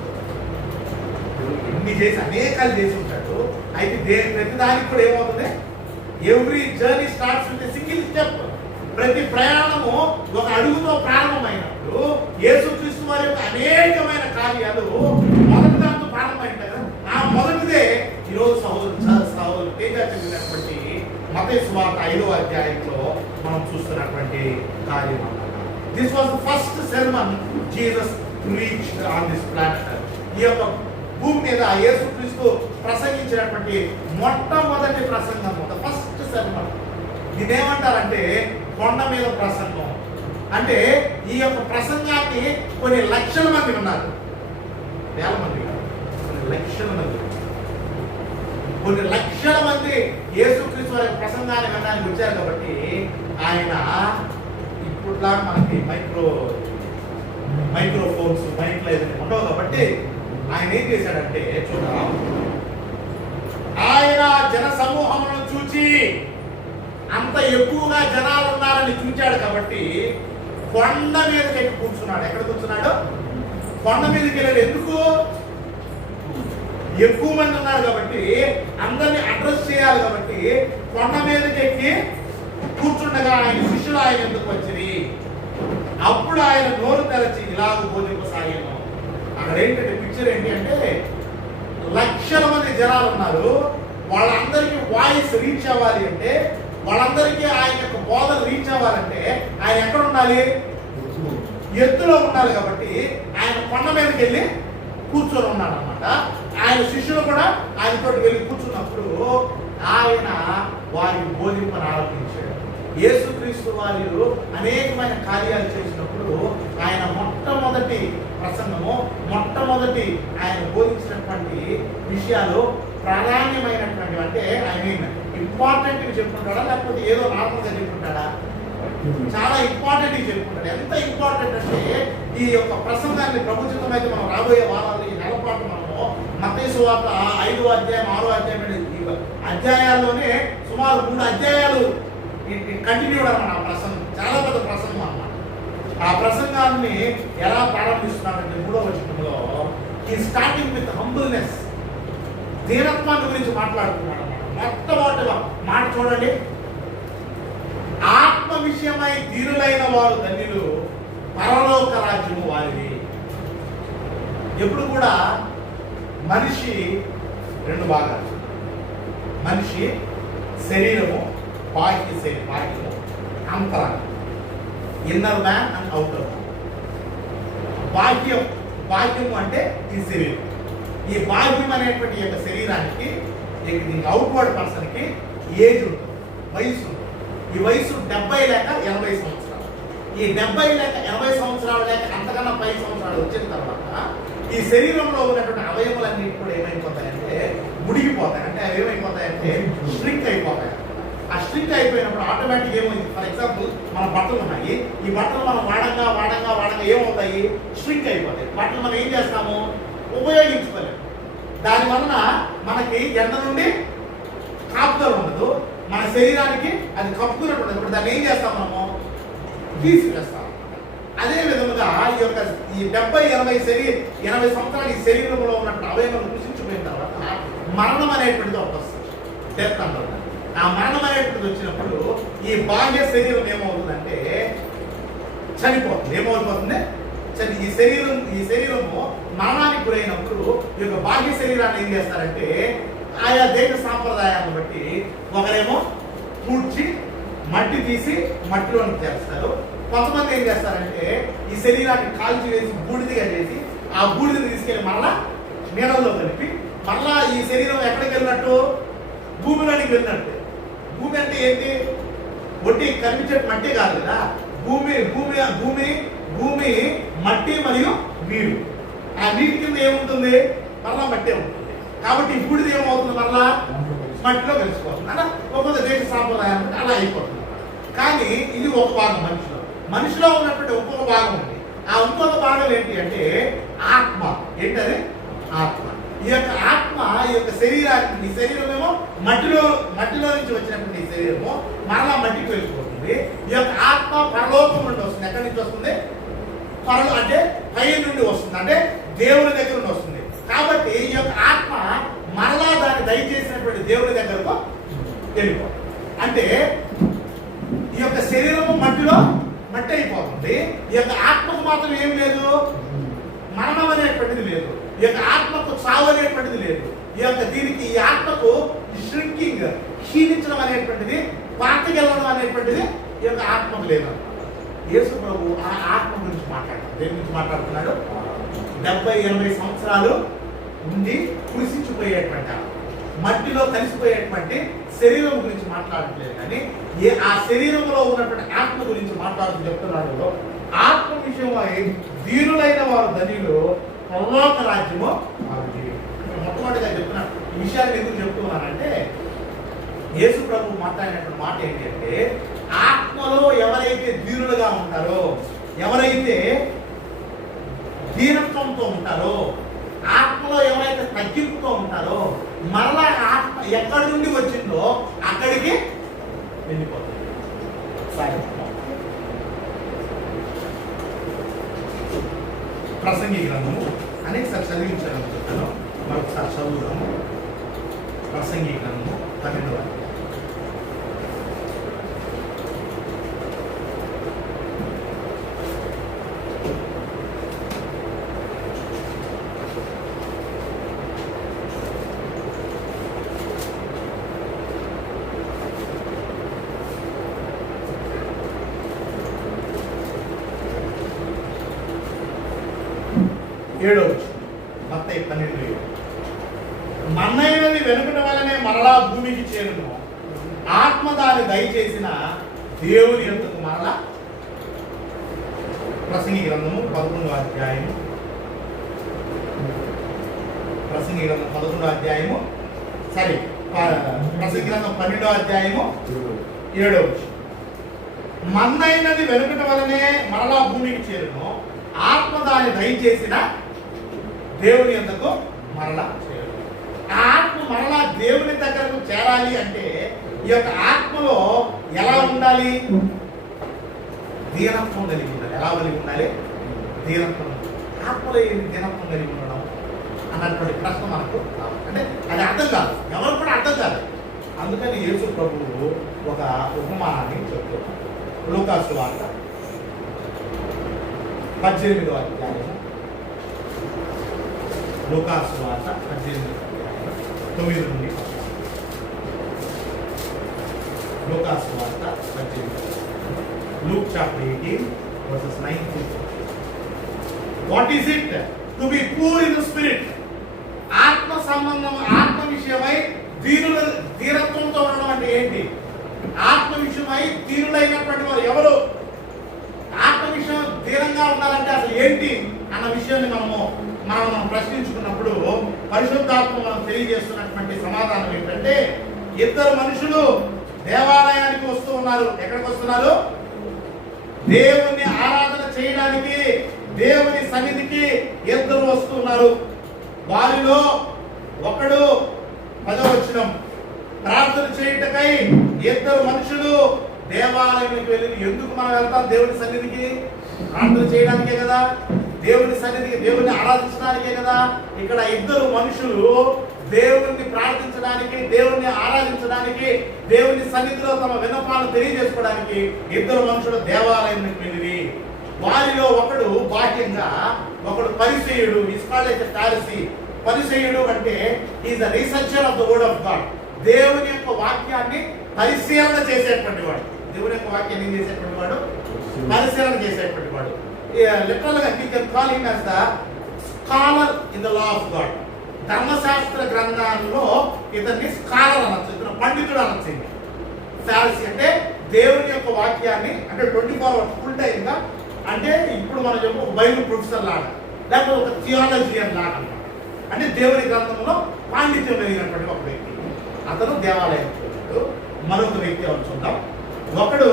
ఎన్ని చేసి అనేకాలు చేసి ఉంటాడు. అయితే ప్రతి దానికి కూడా ఏమవుతుంది, every journey starts with single step. ప్రతి ప్రయాణము ఒక అడుగుతో ప్రారంభమైనప్పుడు యేసుక్రీస్తు వారి యొక్క అనేకమైన కార్యాలు మొదటి దాంతో ప్రారంభమైంది కదా. ఆ మొదటిదే ఈరోజు సహోదరు తేజ చదివినటువంటి మత్తయి సువార్త 5వ అధ్యాయంలో మనం చూస్తున్నటువంటి కార్యం అన్నమాట. This was the first sermon Jesus preached on this planet. ఈ యొక్క భూమి మీద యేసుక్రీస్తు ప్రసంగించినటువంటి మొట్టమొదటి ప్రసంగం, ద ఫస్ట్ సెర్మన్. ఇదేమంటారంటే కొండ మీద ప్రసంగం. అంటే ఈ యొక్క ప్రసంగాన్ని కొన్ని లక్షల మంది ఉన్నారు, వేల మంది కాదు, కొన్ని లక్షల మంది యేసుక్రీస్తు వారి ప్రసంగాన్ని వినడానికి వచ్చారు. కాబట్టి ఆయన ఇప్పుడులా మనకి మైక్రోఫోన్స్ మైక్లో ఏదైనా ఉండవు. కాబట్టి ఆయన ఏం చేశాడంటే, చూద్దాం, ఆయన జన సమూహములను చూచి అంత ఎక్కువగా జనాలు ఉన్నారని చూచాడు. కాబట్టి కొండ మీదకి ఎక్కి కూర్చున్నాడు. ఎక్కడ కూర్చున్నాడు? కొండ మీదకి వెళ్ళాడు. ఎందుకు? ఎక్కువ మంది ఉన్నారు కాబట్టి, అందరినీ అడ్రస్ చేయాలి కాబట్టి కొండ మీదకి ఎక్కి కూర్చుండగా ఆయన శిష్యులు ఆయన ఎందుకు వచ్చింది. అప్పుడు ఆయన నోరు తెరచి ఇలాగ బోధింపసాగాను. అక్కడ ఏంటంటే పిక్చర్ ఏంటి అంటే, లక్షల మంది జనాలు ఉన్నారు. వాళ్ళందరికీ వాయిస్ రీచ్ అవ్వాలి అంటే, వాళ్ళందరికీ ఆయన యొక్క బోధన రీచ్ అవ్వాలంటే ఆయన ఎక్కడ ఉండాలి? ఎత్తులో ఉండాలి. కాబట్టి ఆయన కొండ మీదకి వెళ్ళి కూర్చొని ఉన్నాడు అనమాట. ఆయన శిష్యులు కూడా ఆయనతో వెళ్ళి కూర్చున్నప్పుడు ఆయన వారికి బోధింపని ఆరంభించాడు. యేసుక్రీస్తు వారు అనేకమైన కార్యాలు చేసినప్పుడు ఆయన మొట్టమొదటి ప్రసంగము, మొట్టమొదటి ఆయన బోధించినటువంటి విషయాలు ప్రాధాన్యమైనటువంటి, అంటే ఐ మీన్ ఇంపార్టెంట్ చెప్పుకుంటాడా లేకపోతే ఏదో నార్మల్గా చెప్పుకుంటాడా? చాలా ఇంపార్టెంట్ చెప్పుకుంటాడు. ఎంత ఇంపార్టెంట్ అంటే, ఈ యొక్క ప్రసంగాన్ని ప్రభుత్వం అయితే మనం రాబోయే వారాలు ఈ నెల పాటు మనము మత్తయి సువార్త 5వ అధ్యాయం 6వ అధ్యాయం అధ్యాయాల్లోనే సుమారు 3 అధ్యాయాలు కంటిన్యూడ్ అన్నమాట. ఆ ప్రసంగం చాలా పెద్ద ప్రసంగం అన్నమాట. ఆ ప్రసంగాన్ని ఎలా ప్రారంభిస్తున్నాడంటే 3వ వచనంలో ఈ స్టార్టింగ్ విత్ హంబుల్నెస్, దీనత్వాన్ని గురించి మాట్లాడుతున్నాడు అన్నమాట. మొట్టమొదటిగా మాట చూడండి, ఆత్మ విషయమై దీనులైన వారు ధన్యులు, పరలోక రాజ్యము వారిది. ఎప్పుడు కూడా మనిషి 2 భాగాలు, మనిషి శరీరము, బాహ్యము, అంతరంగం, inner man and outer man. బాహ్యము అంటే ఈ శరీరం. ఈ బాహ్యం అనేటువంటి యొక్క శరీరానికి, అవుట్వర్డ్ పర్సన్కి ఏజ్ ఉంటుంది, వయసు ఉంటుంది. ఈ వయసు 70 లేక 80 సంవత్సరాలు. ఈ 70 లేక 80 సంవత్సరాలు లేక అంతకన్నా 10 సంవత్సరాలు వచ్చిన తర్వాత ఈ శరీరంలో ఉన్నటువంటి అవయవాలన్నీ కూడా ఏమైపోతాయంటే ముడిగిపోతాయి. అంటే అవి ఏమైపోతాయంటే స్ట్రింక్ అయిపోతాయి. ఆ స్ట్రింక్ అయిపోయినప్పుడు ఆటోమేటిక్ ఏమైంది, ఫర్ ఎగ్జాంపుల్ మన బట్టలు ఉన్నాయి. ఈ బట్టలు మనం వాడంగా ఏమవుతాయి? స్ట్రింక్ అయిపోతాయి. బట్టలు మనం ఏం చేస్తాము? ఉపయోగించుకోలేము. దానివలన మనకి ఎండ నుండి కాపుదల ఉండదు, మన శరీరానికి అది కప్పుకున్నట్టు ఉండదు. ఇప్పుడు దాన్ని ఏం చేస్తాం? మనము తీసివేస్తాం. అదే విధముగా ఈ యొక్క ఈ 70-80 సంవత్సరాలు ఈ శరీరంలో ఉన్నటువంటి అవయవాలు కృషించిపోయిన తర్వాత మరణం అనేటువంటిది ఒకటి వస్తుంది, డెత్ అంటారు. ఆ మరణం అనేటువంటిది వచ్చినప్పుడు ఈ బాహ్య శరీరం ఏమవుతుందంటే చనిపోతుంది. ఏమవుతుంది? ఈ శరీరము మరణానికి గురైనప్పుడు ఈ యొక్క బాహ్య శరీరాన్ని ఏం చేస్తారంటే ఆయా దేశ సాంప్రదాయాన్ని బట్టి ఒకరేమో పూడ్చి మట్టి తీసి మట్టిలోకి చేస్తారు. కొంతమంది ఏం చేస్తారంటే ఈ శరీరాన్ని కాల్చి వేసి బూడిదిగా చేసి ఆ బూడిదని తీసుకెళ్ళి మళ్ళా నీళ్ళల్లో కలిపి మళ్ళా ఈ శరీరం ఎక్కడికి వెళ్ళినట్టు? భూమిలోనికి వెళ్ళినట్టు. భూమి అంటే ఏంటి? ఒట్టి కనిపించే మట్టి కాదు కదా. భూమి మట్టి మరియు నీరు. ఆ నీటి కింద ఏముంటుంది? మళ్ళా మట్టి ఉంటుంది. కాబట్టి ఈ బూడిది ఏమవుతుంది? మళ్ళా మట్టిలో కలిసిపోతుంది. అలా ఒక్కొక్క దేశ సాంప్రదాయం అలా అయిపోతుంది. కానీ ఇది ఒక భాగం మనిషిలో ఉన్నటువంటి ఇంకొక భాగం ఉంది. ఆ ఇంకొక భాగం ఏంటి అంటే ఆత్మ. ఏంటది? ఆత్మ. ఈ యొక్క ఆత్మ ఈ యొక్క శరీరాన్ని, ఈ శరీరం ఏమో మట్టిలో నుంచి వచ్చినటువంటి ఈ శరీరము మరలా మట్టికి వెళ్ళిపోతుంది. ఈ యొక్క ఆత్మ పరలోకం నుండి వస్తుంది. ఎక్కడి నుంచి వస్తుంది? అంటే పై నుండి వస్తుంది, అంటే దేవుని దగ్గర నుండి వస్తుంది. కాబట్టి ఈ యొక్క ఆత్మ మరలా దాన్ని దయచేసినటువంటి దేవుని దగ్గరకు వెళ్ళిపోతుంది. అంటే ఈ యొక్క శరీరము మట్టి అయిపోతుంది. ఈ యొక్క ఆత్మకు మాత్రం ఏమి లేదు, మరణం అనేటువంటిది లేదు. ఈ యొక్క ఆత్మకు చావు అనేటువంటిది లేదు. ఈ ఆత్మకు ష్రింకింగ్, క్షీణించడం అనేటువంటిది, పాతకెళ్ళడం అనేటువంటిది ఈ యొక్క ఆత్మకు లేదు. యేసు ప్రభు ఆ ఆత్మ గురించి మాట్లాడుతున్నాడు. దేని గురించి మాట్లాడుతున్నాడు? 70-80 సంవత్సరాలు ఉండి కృషించిపోయేటువంటి మట్టిలో కలిసిపోయేటువంటి శరీరం గురించి మాట్లాడట్లేదు, కానీ ఆ శరీరంలో ఉన్నటువంటి ఆత్మ గురించి మాట్లాడుతూ చెప్తున్నాడు. ఆత్మ విషయమై దీనులైన వారు ధనిలు, పరలోక రాజ్యము వారిది. మొట్టమొదటిగా చెప్తున్నాను. ఈ విషయాన్ని ఎందుకు చెప్తున్నానంటే, యేసు ప్రభు మాట్లాడినటువంటి మాట ఏంటి అంటే, ఆత్మలో ఎవరైతే దీనులుగా ఉంటారో, ఎవరైతే దీనత్వంతో ఉంటారో, ఆత్మలో ఎవరైతే తగ్గింపుతో ఉంటారో, మరలా ఆత్మ ఎక్కడి నుండి వచ్చిందో అక్కడికి వెళ్ళిపోతుంది. ప్రసంగి గ్రంథము అనేకసారి చదివించాలని చెప్తాను, మరొకసారి చదువుదాము. ప్రసంగి గ్రంథము 12వ అధ్యాయం. మత్తయి 12:7. మన్నైనది వెనుకట వలనే మరలా భూమికి చేరును, ఆత్మ దాని దయచేసిన దేవుని యొద్దకు మరలా. ప్రసంగి గ్రంథము 11వ అధ్యాయము. ప్రసంగి గ్రంథం 11వ అధ్యాయము, ప్రసంగి గ్రంథం 12వ అధ్యాయము 7వ. మన్నైనది వెనుకట వలనే మరలా భూమికి చేరును, ఆత్మ దాని దయచేసిన దేవుని యొద్దకు మరలా చేరును. ఆ ఆత్మ మరలా దేవుని దగ్గరకు చేరాలి అంటే ఈ యొక్క ఆత్మలో ఎలా ఉండాలి? దీనత్వం కలిగి ఉండాలి. ఎలా కలిగి ఉండాలి? దీనత్వం. ఆత్మలో ఏంటి దీనత్వం కలిగి ఉండడం అన్నటువంటి ప్రశ్న మనకు అంటే అది అర్థం కాదు, ఎవరు కూడా అర్థం కాదు. అందుకని యేసు ప్రభువు ఒక ఉపమానాన్ని చెప్తున్నారు. లూకాసు వార్త 18వ అధ్యాయము. లూకాసు వార్త 18వ అధ్యాయం 9 నుండి. లూకాసు వార్త 18. Luke chapter 18 verses 9 to 12. What is it to be poor in the spirit? ఆత్మ సంబంధం, ఆత్మ విషయమై దీనత్వంతో ఉండడం అంటే ఏంటి? ఆత్మ విషయమై దీనులైనటువంటి వారు ఎవరు? ఆత్మ విషయం దీనంగా ఉండాలంటే అసలు ఏంటి అన్న విషయాన్ని మనం ప్రశ్నించుకున్నప్పుడు పరిశుద్ధాత్మ మనం తెలియజేస్తున్నటువంటి సమాధానం ఏంటంటే, ఇద్దరు మనుషులు దేవాలయానికి వస్తూ ఉన్నారు. ఎక్కడికి వస్తున్నారు? దేవుని ఆరాధన చేయడానికి, దేవుని సన్నిధికి ఇద్దరు వస్తున్నారు. వారిలో ఒకడు 10వ వచనం, ప్రార్థన చేయుటకై ఇద్దరు మనుషులు దేవాలయానికి వెళ్ళి. ఎందుకు మనం వెళ్తాం? దేవుని సన్నిధికి ప్రార్థన చేయడానికే కదా, దేవుని సన్నిధికి, దేవుని ఆరాధించడానికే కదా. ఇక్కడ ఇద్దరు మనుషులు దేవుణ్ణి ప్రార్థించడానికి, దేవుణ్ణి ఆరాధించడానికి, దేవుని సన్నిధిలో తమ విన్నపాలను తెలియజేసుకోవడానికి ఇద్దరు మనుషులు దేవాలయానికి వెళ్ళి. వారిలో ఒకడు బాహ్యంగా, ఒకడు పరిసయ్యుడు. పరిసయ్యుడు అంటే is the researcher of the word of God. దేవుని యొక్క వాక్యాన్ని పరిశీలన చేసేటువంటి వాడు. దేవుని యొక్క వాక్యాన్ని ఏం చేసేటువంటి వాడు? పరిశీలన చేసేటువంటి వాడు. లిటరల్ గా you can call him as the scholar in the law of God. ధర్మశాస్త్ర గ్రంథాల్లో ఇతన్ని స్కాలర్ అనొచ్చు, ఇతను పండితుడు అనొచ్చు. ఫారిసీ అంటే దేవుని యొక్క వాక్యాన్ని అంటే 24 hours ఫుల్ టైమ్ గా, అంటే ఇప్పుడు మనం చెప్పు బైబిల్ ప్రొఫెసర్ లాగా, లేకపోతే ఒక థియాలజియన్ లాగా అన్నమాట. అంటే దేవుని గ్రంథంలో పాండిత్యం కలిగినటువంటి ఒక వ్యక్తి. అతను దేవాలయానికి వచ్చాడు. మరొక వ్యక్తి ఎవరు చూద్దాం. ఒకడు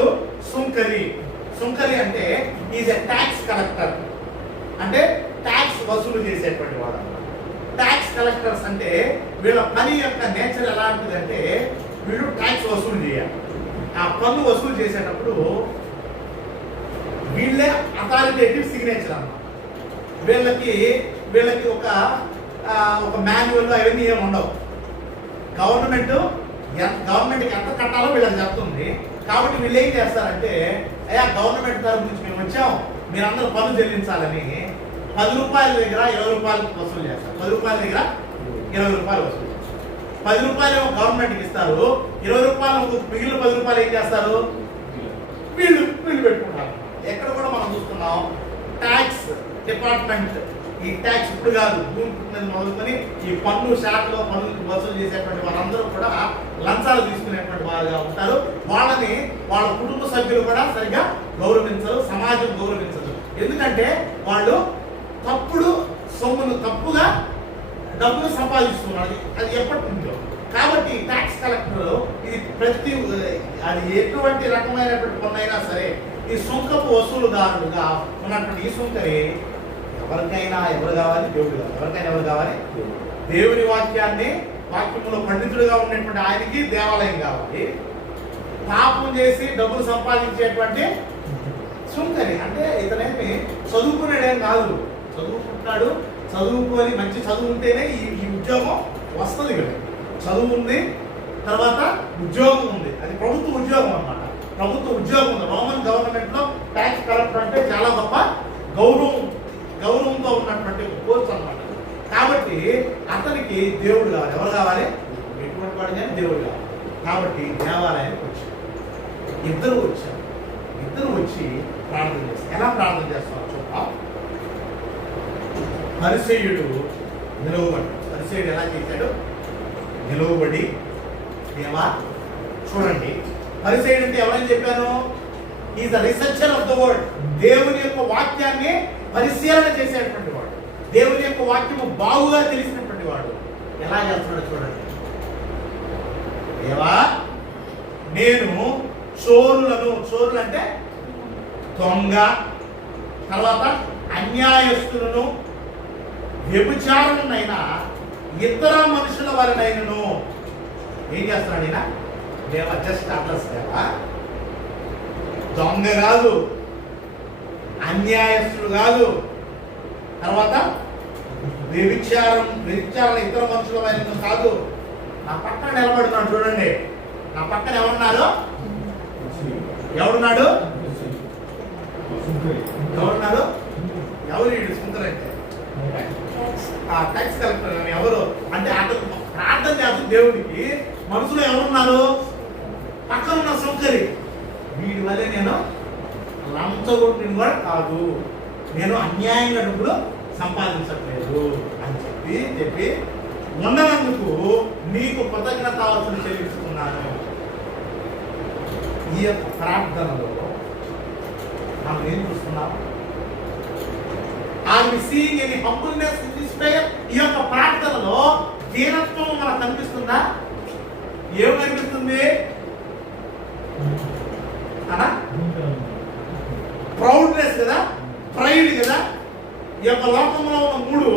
సుంకరి అంటే ఈజ్ ఎ ట్యాక్స్ కలెక్టర్, అంటే ట్యాక్స్ వసూలు చేసేటువంటి వాడు. ట్యాక్స్ కలెక్టర్స్ అంటే వీళ్ళ పని యొక్క నేచర్ ఎలాంటిదంటే వీళ్ళు ట్యాక్స్ వసూలు చేయాలి. ఆ పన్ను వసూలు చేసేటప్పుడు వీళ్ళే అథారిటేటివ్ సిగ్నేచర్ అన్నమాట. వీళ్ళకి ఒక మాన్యువల్ అవన్నీ ఏమి ఉండవు. గవర్నమెంట్కి ఎంత కట్టాలో వీళ్ళకి చెప్తుంది. కాబట్టి వీళ్ళు ఏం చేస్తారంటే, అయ్యా గవర్నమెంట్ తరఫు నుంచి మేము వచ్చాం, మీరందరూ పన్ను చెల్లించాలని 10 రూపాయల దగ్గర 20 రూపాయలు వసూలు చేస్తారు. 10 రూపాయల దగ్గర 20 రూపాయలు వసూలు చేస్తారు. 10 రూపాయలు గవర్నమెంట్కి ఇస్తారు, 20 రూపాయలు మిగిలిన 10 రూపాయలు ఏం చేస్తారు, వీళ్ళు పెట్టుకుంటారు. ఎక్కడ కూడా మనం చూస్తున్నాం ట్యాక్స్ డిపార్ట్మెంట్, ఈ ట్యాక్స్ ఇప్పుడు కాదు, భూమి పుట్టినది మొదలుకొని ఈ పన్ను శాఖలో పన్నులు వసూలు చేసేటువంటి వారందరూ కూడా లంచాలు తీసుకునేటువంటి వారుగా ఉంటారు. వాళ్ళని వాళ్ళ కుటుంబ సభ్యులు కూడా సరిగ్గా గౌరవించరు, సమాజం గౌరవించదు. ఎందుకంటే వాళ్ళు తప్పుడు సొమ్మును తప్పుగా డబ్బును సంపాదిస్తున్నారు. అది ఎప్పటి నుంచో. కాబట్టి ట్యాక్స్ కలెక్టర్ అది ఎటువంటి రకమైనటువంటి పన్నైనా సరే ఈ సుంకపు వసూలుదారుడుగా ఉన్నటువంటి ఈ సుంకరి ఎవరికైనా ఎవరు కావాలి, దేవుడు కావాలి. ఎవరికైనా ఎవరు కావాలి, దేవుని వాక్యంలో పండితుడుగా ఉన్నటువంటి ఆయనకి దేవాలయం కావాలి. పాపం చేసి డబ్బులు సంపాదించేటువంటి సుంకరి అంటే ఇతనేమి చదువుకునేడేం కాదు, చదువుకుంటాడు. చదువుకొని మంచి చదువు ఉంటేనే ఈ ఉద్యోగం వస్తుంది కదా. చదువు ఉంది, తర్వాత ఉద్యోగం ఉంది, అది ప్రభుత్వ ఉద్యోగం అన్నమాట. ప్రభుత్వ ఉద్యోగం ఉంది. రోమన్ గవర్నమెంట్లో ట్యాక్స్ కలెక్టర్ అంటే చాలా గొప్ప గౌరవంతో ఉన్నటువంటి కోర్సు అన్నమాట. కాబట్టి అతనికి దేవుడు కావాలి. ఎవరు కావాలి, ఎటువంటి వాడు కానీ దేవుడు కావాలి. కాబట్టి దేవాలయానికి వచ్చారు. ఇద్దరు వచ్చి ప్రార్థన చేస్తారు. ఎలా ప్రార్థన చేస్తారో చూద్దాం. పరిసయ్యుడు నిలవబడి, పరిసయ్యుడు ఎలా చేశాడు, నిలవబడి దేవా చూడండి. పరిసయ్యుడు అంటే ఎవరని చెప్పాను, is the researcher of the word. దేవుని యొక్క వాక్యాన్ని పరిశీలన చేసేటువంటి వాడు, దేవుని యొక్క వాక్యము బాగుగా తెలిసినటువంటి వాడు. ఎలా చేస్తున్నాడో చూడండి. దేవా నేను చోరులు అంటే దొంగ, తర్వాత అన్యాయస్తులను, వ్యభిచారులనైనా ఇతర మనుషుల వారినైనను ఏం చేస్తున్నాడు ఈయన, దేవ జస్ట్ అడ్రస్ దేవా, దొంగ కాదు, అన్యాయస్తుడు కాదు, తర్వాత వ్యభిచారం ఇతర మనుషుల వారినైనను కాదు. నా పక్కన నిలబడుతున్నాడు చూడండి. నా పక్కన ఎవరున్నారు, ఎవరున్నాడు, ఎవరు సుందరంటే ఆ ట్యాక్స్ కలెక్టర్ అని ఎవరు అంటే అతను ప్రార్థన చేస్తుంది దేవుడికి. మనసులో ఎవరున్నారు, పక్కన ఉన్న సుంకరి. వీడి వల్లే నేను లంచగొట్టిన కూడా కాదు, నేను అన్యాయంగా డబ్బులు సంపాదించట్లేదు అని చెప్పి ఉన్నందుకు నీకు కృతజ్ఞతావస్తులు చెల్లిస్తున్నాను. ఈ యొక్క ప్రార్థనలో మనం ఏం చూస్తున్నాం, ఈ యొక్క ప్రార్థనలో దీనత్వం మనకు కనిపిస్తుందా, ఏం కనిపిస్తుంది అనా, ప్రౌడ్నెస్ కదా, ప్రైడ్ కదా. ఈ యొక్క లోకంలో ఉన్న 3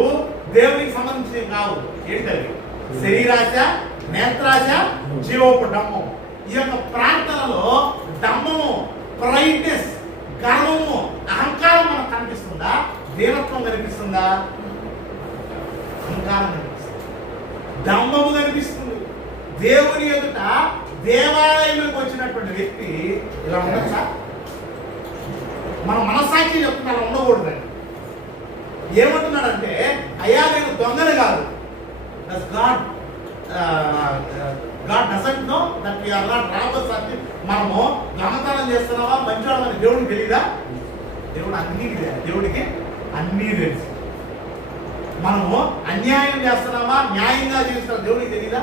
దేవునికి సంబంధించినవి కావు. ఏంటవి, శరీరాశ, నేత్రాశ, జీవోపు డమ్మం. ఈ యొక్క ప్రార్థనలో డమ్మము, ప్రైడ్నెస్, గర్వము, అహంకారం మనకు కనిపిస్తుందా, దీనత్వం కనిపిస్తుందా, అహంకారం కనిపిస్తుంది, దమ్మము కనిపిస్తుంది. దేవుని ఎదుట దేవాలయంలోకి వచ్చినటువంటి వ్యక్తి ఇలా ఉండొచ్చా? మన మనస్సాక్షి చెప్తున్నా అలా ఉండకూడదండి. ఏమంటున్నాడంటే, అయ్యా నేను దొంగను కాదు. God doesn't know that we are not robbers. మనము దొంగతనం చేస్తున్నావా మంచివాళ్ళని దేవుడికి తెలియదా? దేవుడికి అన్నీ తెలుసు. మనము అన్యాయం చేస్తున్నామా న్యాయంగా చేస్తున్నా దేవుడికి తెలియదా?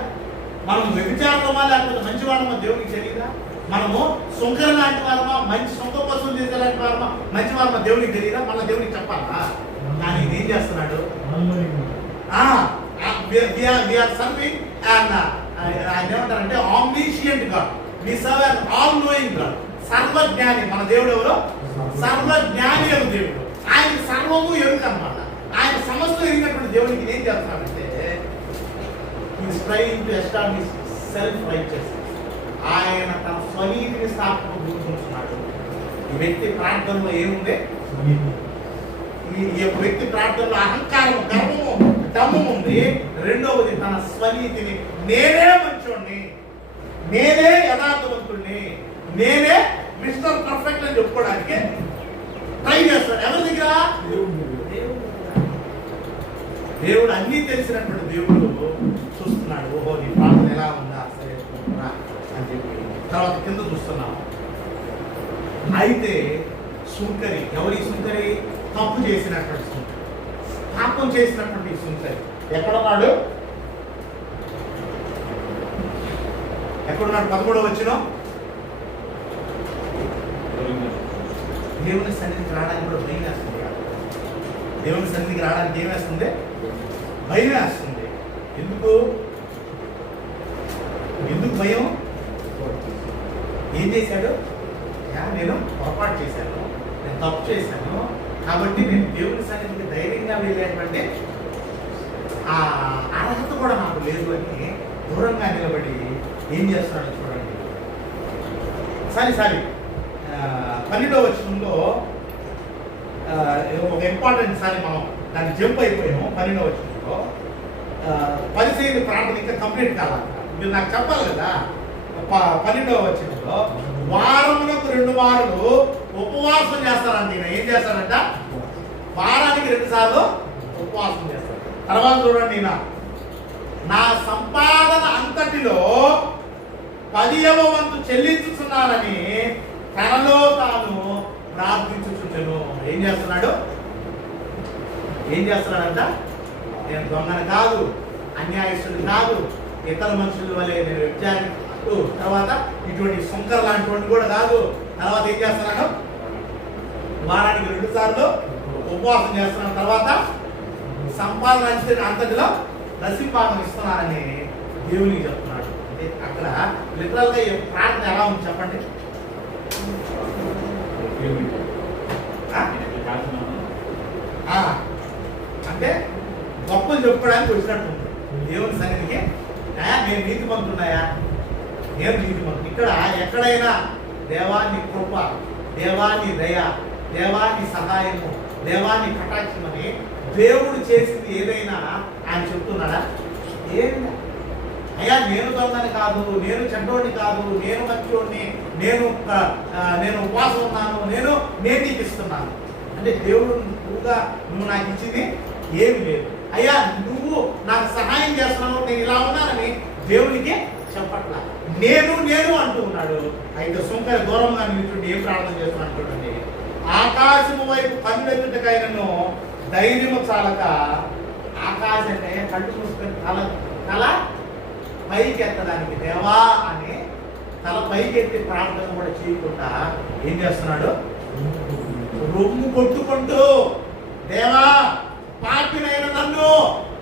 మనము వ్యభిచారమా లేకపోతే మంచి వాళ్ళమా దేవుడికి తెలియదా? మనము సుంకర లాంటి వాళ్ళమా, మంచి సొంత వసూలు చేసే లాంటి వాళ్ళమా, మంచి వాళ్ళమా దేవుడికి తెలియదా? మన దేవుడికి చెప్పాలా? కానీ ఏం చేస్తున్నాడు, సర్వింగ్ ఆయన ఏమంటారంటే omniscient God, we serve an all knowing God. సర్వజ్ఞాని. మన దేవుడు ఎవరు, సర్వజ్ఞాని అను దేవుడు. ఆయన సర్వము ఎరుక అన్నమాట. ఆయన సమస్తం ఎరిగినటువంటి దేవుడికి ఏం చేస్తున్నాడంటే trying to establish self righteousness. ఆయన తన స్వనీతిని స్థాపన గుర్తుంటున్నాడు. ఈ వ్యక్తి ప్రార్థనలో ఏముంది? ఈ యొక్క వ్యక్తి ప్రార్థనలో అహంకారం, గర్వము, దమ్మం ఉంది. రెండవది తన స్వనీతిని, నేనే మంచోడిని, నేనే యథార్థవంతుడిని, నేనే మిస్టర్ పర్ఫెక్ట్ అని చెప్పుకోవడానికి ట్రై చేస్తాడు. ఎవరి దగ్గర? దేవుడు అన్నీ తెలిసినటువంటి దేవుడు చూస్తున్నాడు. ఓహో, నీ ప్రార్థన ఎలా ఉందా, సరే అని చెప్పి తర్వాత కింద చూస్తున్నాము. అయితే సుంకరి, ఎవరి సుంకరి? తప్పు చేసినటువంటి సుంకరి, పాపం చేసినటువంటి సుంకరి ఎక్కడున్నాడు? ఎక్కడున్నాడు? 13వ వచనం. దేవుని సన్నిధికి రావడానికి కూడా భయం వేస్తుంది. దేవుని సన్నిధికి రావడానికి ఏం వేస్తుంది? భయం వేస్తుంది. ఎందుకు భయం? ఏం చేశాడు? నేను పొరపాటు చేశాను, నేను తప్పు చేశాను, కాబట్టి నేను దేవుని సన్నిధికి ధైర్యంగా వెళ్ళేటువంటి ఆ అర్హత కూడా నాకు లేదు అని దూరంగా నిలబడి ఏం చేస్తున్నాడో చూడండి. సారీ 12వ వచనంలో ఒక ఇంపార్టెంట్, సారీ మనం దాన్ని జంప్ అయిపోయాము. 12వ వచనంలో పరిశీలి ప్రార్థన ఇంకా కంప్లీట్ కావాలి. మీరు నాకు చెప్పాలి కదా. 12వ వచనంలో వారమునకు 2 మారులు ఉపవాసం చేస్తారంట. ఈయన ఏం చేస్తారంట? వారానికి 2 సార్లు ఉపవాసం చేస్తారు. తర్వాత చూడండి, నా సంపాదన అంతటిలో 10వ వంతు చెల్లించుతున్నానని తనలో తాను ప్రార్థించుచుండెను. ఏం చేస్తున్నాడంట? నేను దొంగను కాదు, అన్యాయస్తుడు కాదు, ఇతర మనుషుల వల్లే నేను వ్యభిచారి, తర్వాత ఇటువంటి సుంకర లాంటి కూడా కాదు. తర్వాత ఏం చేస్తున్నాడు? వారానికి 2 సార్లు ఉపవాసం చేస్తున్నాడు. తర్వాత సంపాదన అంతటిలో దశింభాగం ఇస్తున్నారని దేవునికి చెప్తున్నాడు. అంటే అక్కడ లిటరల్ గా ప్రార్థన ఎలా ఉంది చెప్పండి? అంటే గొప్పలు చెప్పుకోవడానికి వచ్చినట్టు ఉంది దేవుని సన్నిధికి. నేను నీతిమంతున్నాయా? నేను నీతిమంతు. ఇక్కడ ఎక్కడైనా దేవాన్ని కృప, దేవాన్ని దయ, దేవాన్ని సహాయము, దేవాన్ని కటాక్షమని దేవుడు చేసింది ఏదైనా ఆయన చెప్తున్నాడా? ఏమి? అయ్యా నేను దొంగని కాదు, నేను చెడ్డోడిని కాదు, నేను మంచోడిని, నేను ఉపవాసం ఉన్నాను, నేను నీకు ఇస్తున్నాను అంటే దేవుడు నువ్వు నాకు ఇచ్చింది ఏమి లేదు. అయ్యా నువ్వు నాకు సహాయం చేస్తున్నావు, నేను ఇలా ఉన్నానని దేవునికి చెప్పట్లా. నేను అంటూ ఉన్నాడు. అయితే సుంకరి దూరంగా నిలుచుండి ఏం ప్రార్థన చేస్తున్నాను చూడండి. ఆకాశము వైపు కన్నులెత్తుటకైనను ధైర్యము చాలక, ఆకాశం అంటే కళ్ళు మూసుకొని తల పైకి ఎత్తడానికి, దేవా అని తల పైకి ఎత్తి ప్రార్థన కూడా చేయకుండా ఏం చేస్తున్నాడు? రొమ్ము కొట్టుకుంటూ, దేవా పాపినైన నన్ను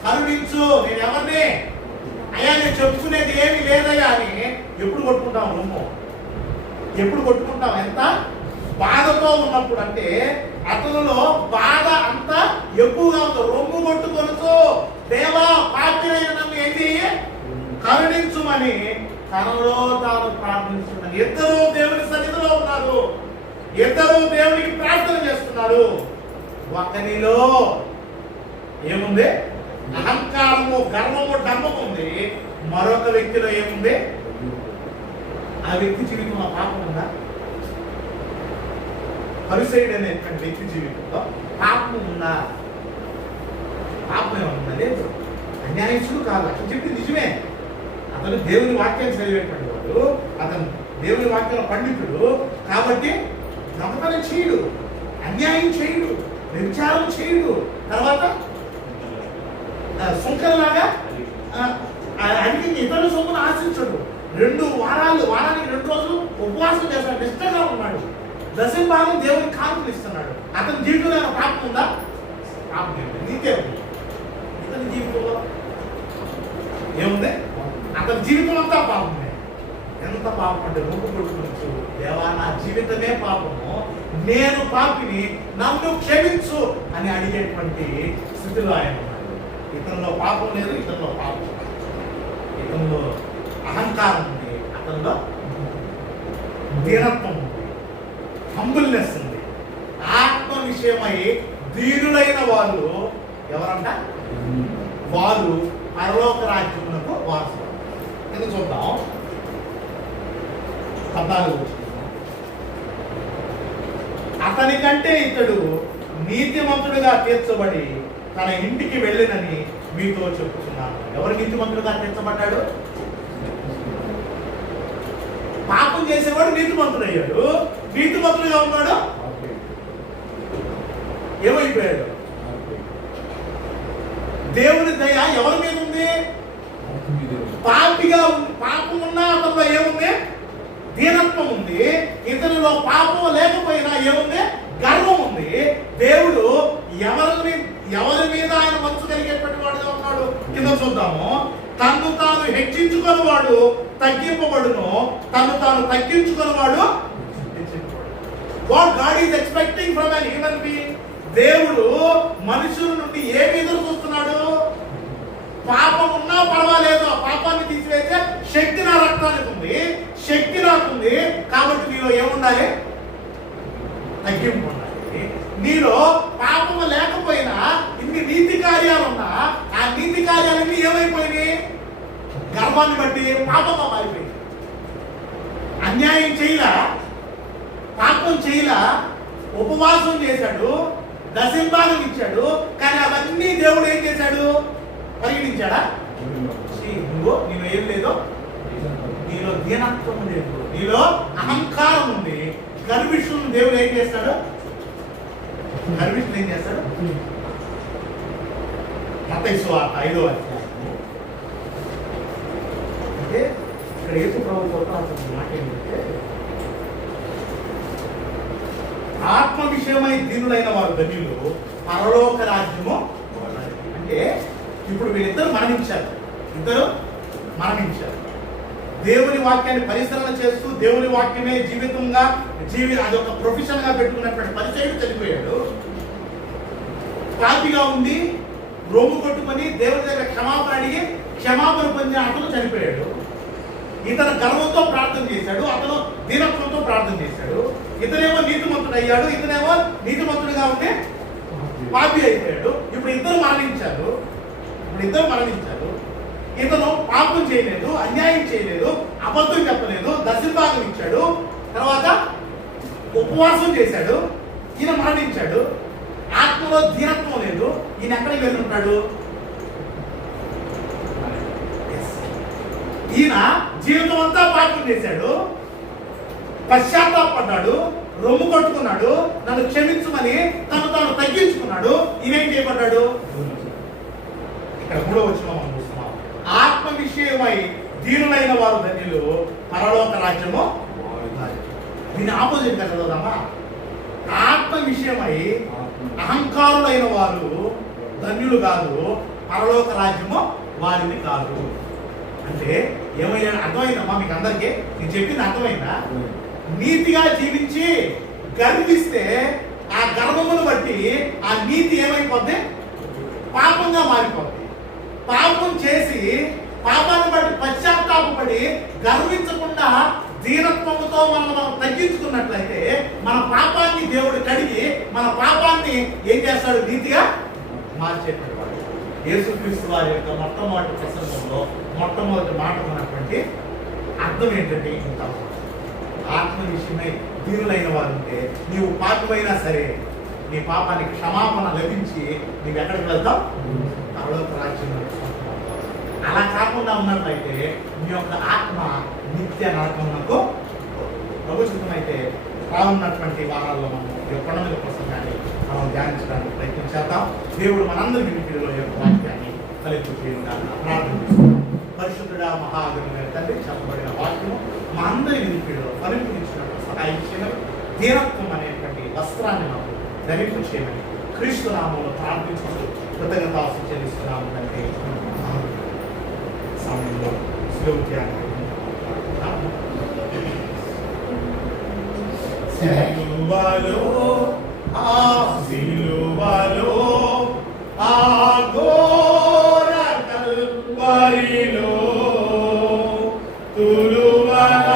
కరుణించు, నేను ఎవరిని? అయ్యా నేను చెప్పుకునేది ఏమీ లేదయ్యా అని ఎప్పుడు కొట్టుకుంటాం? రొమ్ము ఎప్పుడు కొట్టుకుంటాం? ఎంత బాధతో ఉన్నప్పుడు అంటే అతనిలో బాధ అంత ఎక్కువగా ఉంది. రొమ్ము కొట్టుకొనుచు, దేవా పాపినైన నన్ను ఏంటి కరుణించుమని తనలో తాను ప్రార్థించున్నాడు. ఇద్దరు దేవుని సన్నిధిలో ఉన్నారు, ఇద్దరు దేవునికి ప్రార్థన చేస్తున్నారు. ఒకనిలో ఏముంది? అహంకారము, గర్వము, డంబము ఉంది. మరొక వ్యక్తిలో ఏముంది? ఆ వ్యక్తి జీవితంలో పాపం ఉందా? పరిసైడ్ అనేటువంటి వ్యక్తి జీవితంలో పాపం ఉందా? పాపం ఏమన్నా లేదు. అన్యాయస్తుడు కాదు, అతను చెప్పి నిజమే. అతను దేవుని వాక్యాన్ని చదివేటువంటి వాడు, అతను దేవుని వాక్యంలో పండితుడు కాబట్టి దొంగతనం చేయడు, అన్యాయం చేయడు, వ్యభిచారం చేయడు, తర్వాత సుంకరలాగా అడిగి ఇతరుల సొమ్మును ఆశించడు. వారానికి 2 రోజులు ఉపవాసం చేస్తాడు, నిష్టగా ఉన్నాడు, దశంభాగం దేవునికి కానుకలు ఇస్తున్నాడు. అతని జీవితంలో పాపం ఉందా? పాపం ఏమిటి? నీకే ఉంది. ఇతని జీవితంలో ఏముంది? అతని జీవితం అంతా పాపమే. ఎంత పాపం అంటే రొమ్ము కొట్టుకోవచ్చు, దేవా నా జీవితమే పాపము, నేను పాపిని, నన్ను క్షమించు అని అడిగేటువంటి స్థితిలో ఆయన ఉన్నాడు. ఇతనిలో పాపం లేదు, ఇతనిలో పాపం. దీనత్వం ఉంది, హంబుల్నెస్ ఉంది. ఆత్మ విషయమై దీనులైన వాళ్ళు ఎవరంట? వారు పరలోక రాజ్యమునకు వారసులు. కింద చూద్దాం 14. అతని కంటే ఇతడు నీతిమంతుడిగా తీర్చబడి తన ఇంటికి వెళ్ళినని మీతో చెప్పుతున్నాను. ఎవరు నీతిమంతుడిగా తీర్చబడ్డాడు? పాపం చేసేవాడు నీతిమంతుడు అయ్యాడు. నీతిమంతుడిగా ఉన్నాడు, ఏమైపోయాడు? దేవుని దయ ఎవరి మీద ఉంది? పాపిగా ఉంది. పాపం ఉన్నా అతనిలో ఏముంది? దీనత్వం ఉంది. ఇతనిలో పాపం లేకపోయినా ఏముంది? గర్వం ఉంది. దేవుడు ఎవరి మీద ఆయన మనసు కలిగేటువంటి వాడుగా ఉన్నాడు. కింద చూద్దాము. తన్ను తాను హెచ్చించుకుని వాడు తగ్గింపబడును, తను తాను తగ్గించుకుని వాడు what God is expecting from an human being. దేవుడు మనుషుల నుండి ఏమి ఎదురు చూస్తున్నాడు? పాపం ఉన్నా పర్వాలేదు, ఆ పాపాన్ని తీసివేసే శక్తి నా రక్తానికి ఉంది, శక్తి నాకుంది. కాబట్టి నీలో ఏముండాలి? తగ్గింపు ఉండాలి. నీలో పాపము లేకపోయినా ఇన్ని నీతి కార్యాలు ఉన్నా ఆ నీతి కార్యాలన్నీ ఏమైపోయినాయి? గర్వాన్ని బట్టి పాపంగా మారిపోయింది. అన్యాయం చేయలా, పాపం చేయలా, ఉపవాసం చేశాడు, దశంభాగం ఇచ్చాడు. కానీ అవన్నీ దేవుడు ఏం చేశాడు? పరిగణించాడా? నీలో ఏం లేదు, నీలో దీనత్వం లేదు, నీలో అహంకారం ఉంది. గర్విష్ఠులను దేవుడు ఏం చేస్తాడు? గర్విష్ఠులు ఏం చేస్తాడు? మత్తయి సువార్త 5వ అధ్యాయము. అంటే ఇక్కడ యేసు ప్రభువుతో మాట ఏంటంటే, ఆత్మ విషయమై దీనులైన వారు ధన్యులు, పరలోక రాజ్యము. అంటే ఇప్పుడు వీరిద్దరు మరణించారు. ఇద్దరు మరణించారు. దేవుని వాక్యాన్ని పరిశీలన చేస్తూ దేవుని వాక్యమే జీవితంగా అది ఒక ప్రొఫెషన్ గా పెట్టుకున్నటువంటి పరిచయుడు చనిపోయాడు. పాపిగా ఉంది, రొమ్ము కొట్టుకొని దేవుని దగ్గర క్షమాపణ అడిగి క్షమాపణ పొందిన అతను చనిపోయాడు. ఇతను గర్వంతో ప్రార్థన చేశాడు, అతను దీనత్వంతో ప్రార్థన చేశాడు. ఇతనేమో నీతిమంతుడు అయ్యాడు, ఇతనేమో నీతిమంతుడిగా ఉంటే పాపి అయిపోయాడు. ఇప్పుడు ఇద్దరు మరణించారు. ఇతను పాపం చేయలేదు, అన్యాయం చేయలేదు, అబద్ధం చెప్పలేదు, దశంభాగం ఇచ్చాడు, తర్వాత ఉపవాసం చేశాడు. ఈయన మరణించాడు. ఆత్మలో దీనత్వం లేదు. ఈయన ఎక్కడికి వెళ్ళి ఉంటాడు? ఈయన జీవితం అంతా పాపం చేశాడు, పశ్చాత్తాపడ్డాడు, రొమ్ము కొట్టుకున్నాడు, నన్ను క్షమించమని తను తాను తగ్గించుకున్నాడు. ఈయనేం చేయబడ్డాడు? ఇక్కడ 3వ వచనం మనం చూస్తున్నాం. ఆత్మ విషయమై దీనులైన వారు ధన్యులు, పరలోక రాజ్యము. దీని ఆపోజిట్ గా చదువుదామా? ఆత్మ విషయమై అహంకారులైన వారు ధన్యులు కాదు, పరలోక రాజ్యము వారిని కాదు. అంటే ఏమైనా అర్థమైందమ్మా మీకు అందరికీ? నేను చెప్పింది అర్థమైందా? నీతిగా జీవించి గర్విస్తే ఆ గర్వమును బట్టి ఆ నీతి ఏమైపోద్ది? పాపంగా మారిపోద్ది. పాపం చేసి పాపాన్ని బట్టి పశ్చాత్తాపడి గర్వించకుండా దీనత్వముతో మనం తగ్గించుకున్నట్లయితే మన పాపాన్ని దేవుడు కడిగి మన పాపాన్ని ఏం చేస్తాడు? నీతిగా మార్చేటువంటి వాడు. యేసుక్రీస్తు వారి యొక్క మొట్టమొదటి ప్రసంగంలో మొట్టమొదటి మాట ఉన్నటువంటి అర్థం ఏంటంటే, ఇంత ఆత్మ విషయమై దీనులైన వారు ఉంటే నీవు పాపమైనా సరే నీ పాపానికి క్షమాపణ లభించి నీవు ఎక్కడికి వెళ్తావు? పరలోక రాజ్యంలో. అలా కాకుండా ఉన్నట్లయితే నీ యొక్క ఆత్మ నిత్య నరకమునకు ప్రభుత్వమైతే రానున్నటువంటి వారాల్లో మనం ఈ కొండ మీద ప్రసంగాన్ని మనం ధ్యానించడానికి ప్రయత్నం చేద్దాం. దేవుడు మనందరి వినికిడిలో యొక్క వాక్యాన్ని కలిపి చేయడానికి ప్రార్థన చేస్తున్నాం. పరిశుద్ధుడా మహాగణమైన తండ్రి, చెప్పబడిన వాక్యము మా అందరి వినికిడిలో ఫలించినట్టు సహాయం చేయమని, దీనత్వం అనేటువంటి వస్త్రాన్ని మాకు ధరింపు చేయమని క్రీస్తు నామంలో ప్రార్థించుకుంటూ కృతజ్ఞతాస్తుతులు చెల్లిస్తున్నాము. అంటే సమయంలో సిలువలో ఆ సిలువలో ఆ ఘోర కల్వరిలో తులువన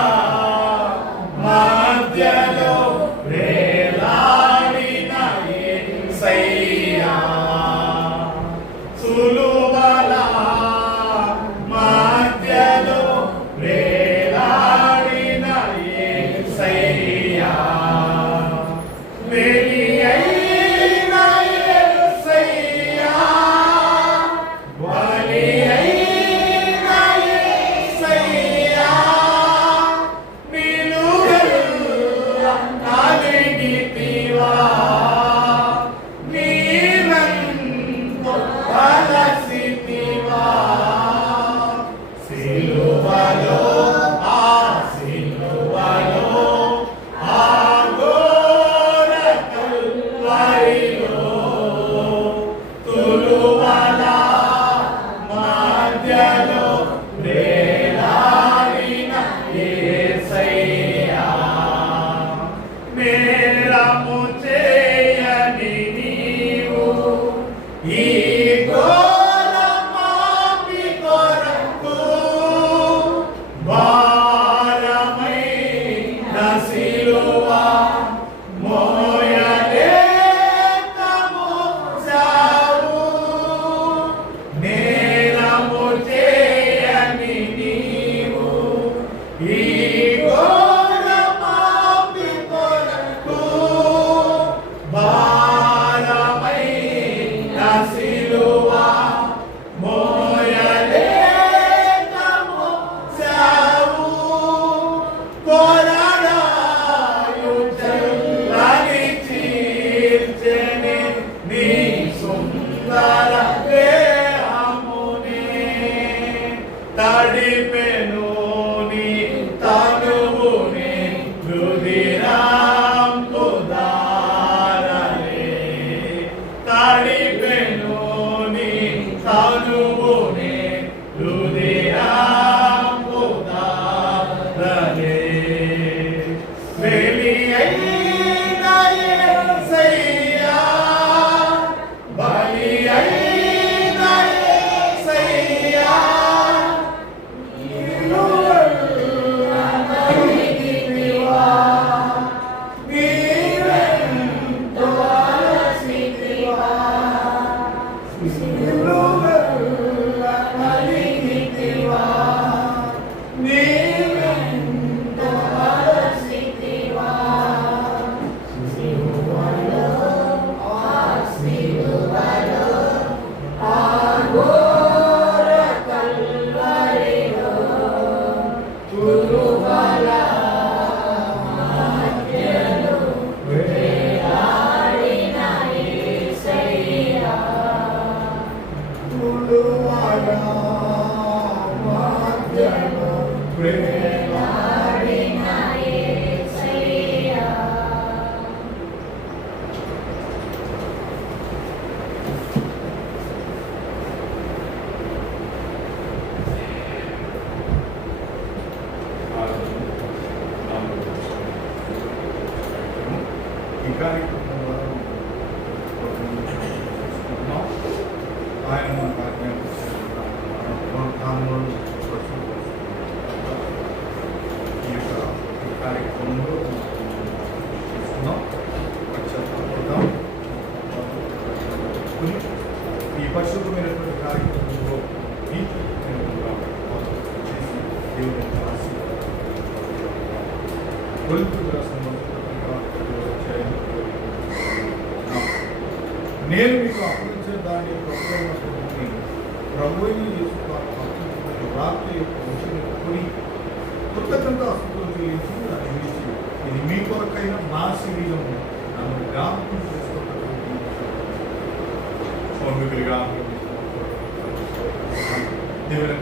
తడిపెను నీ తనువుని రుధిరంబు ధారలే తడిపెను నీ తనువుని రుధిరంబు ధారలే వెలియైన యేసయ్యా బలియైన యేసయ్యా ఇంకా ఆయన ఈ కార్యక్రమంలో తీసుకున్నాం పశ్చాత్తాపడదాం ఈ పరిశుభ్రమైనటువంటి కార్యక్రమంలో నీతి చేసి దేవుని నేను మీకు అప్పగించిన దాని ప్రభువుని రాత్రి కొని కృతజ్ఞత స్తుతులు చెల్లించి దాన్ని విడిచి ఇది మీ కొరకైన నా శరీరము నన్ను జ్ఞాపకం చేసుకున్నటువంటి సౌమికులుగా దేవుని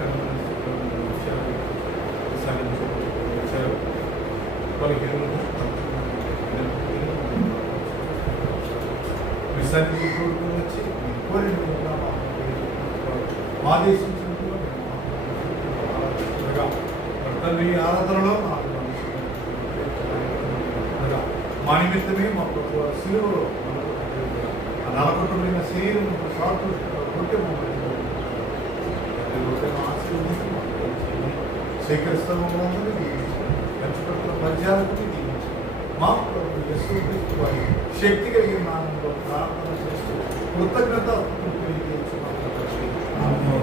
వచ్చారు వాళ్ళకి విశాఖకి కోరుకుని వచ్చి కోరిన ఆదేశించినట్టుగా తండ్రి ఆరాధనలో మా నిమిత్తమే మా ప్రభు శిలువలో ఆ నలకొట్టబడిన శరీరం షార్ట్ కొట్టే ఆశీర్వదించి స్వీకరిస్తాము పంచపట్ల పద్యాలకు మా ప్రభు యేసుక్రీస్తు వారి శక్తి కలిగిన నామంలో ప్రార్థన చేస్తూ కృతజ్ఞత తెలియజేస్తున్నాము.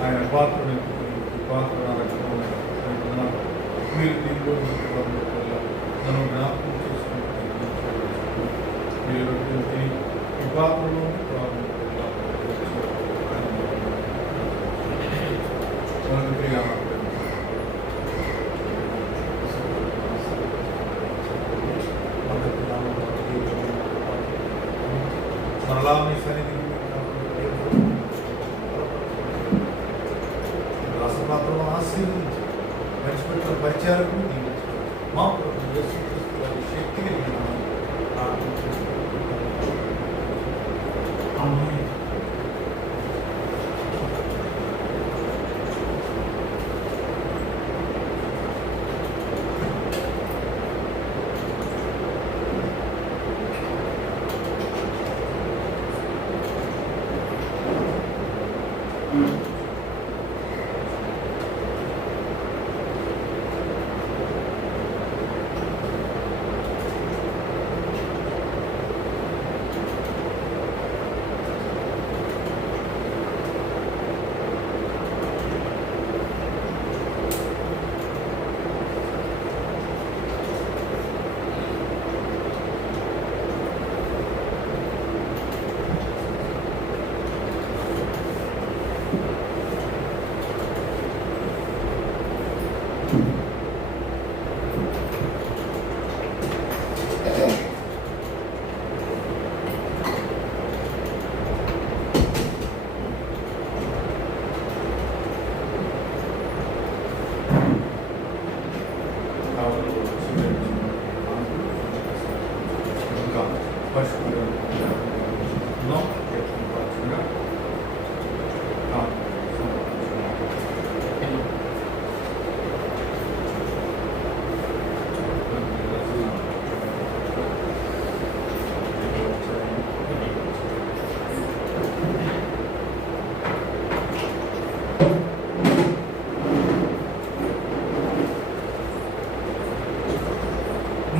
ఆయన పాత్ర మీరు దీనిలో నన్ను జ్ఞాపకం చేసుకుంటే మీరు ఈ పాత్రలో మరలా మీ సన్నిధి రసపాత్రను ఆశీర్వదించి మర్చిపెట్టిన పరిచారకు మా ప్రభు యేసుక్రీస్తు వారి శక్తి కలిగిన ప్రార్థన చేస్తున్నాము. ఆమేన్. ఇంకా పరిశుభ్రంగా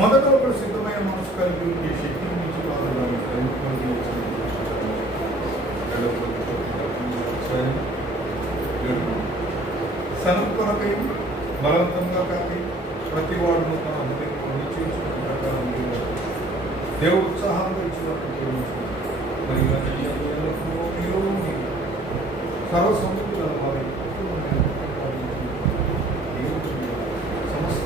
మొదట ఒక సిద్ధమైన మనసు కలిగి ఉండే శక్తిని మించి కాదు సనత్ కొరకై బలవంతంగా కాకి ప్రతి వాడును తన హృదయంలో నిశ్చయించుకున్న ప్రకారం దేవుడు ఉత్సాహంగా ఇచ్చినట్టు మరియు సర్వసమృద్ధి గల వారి సమస్త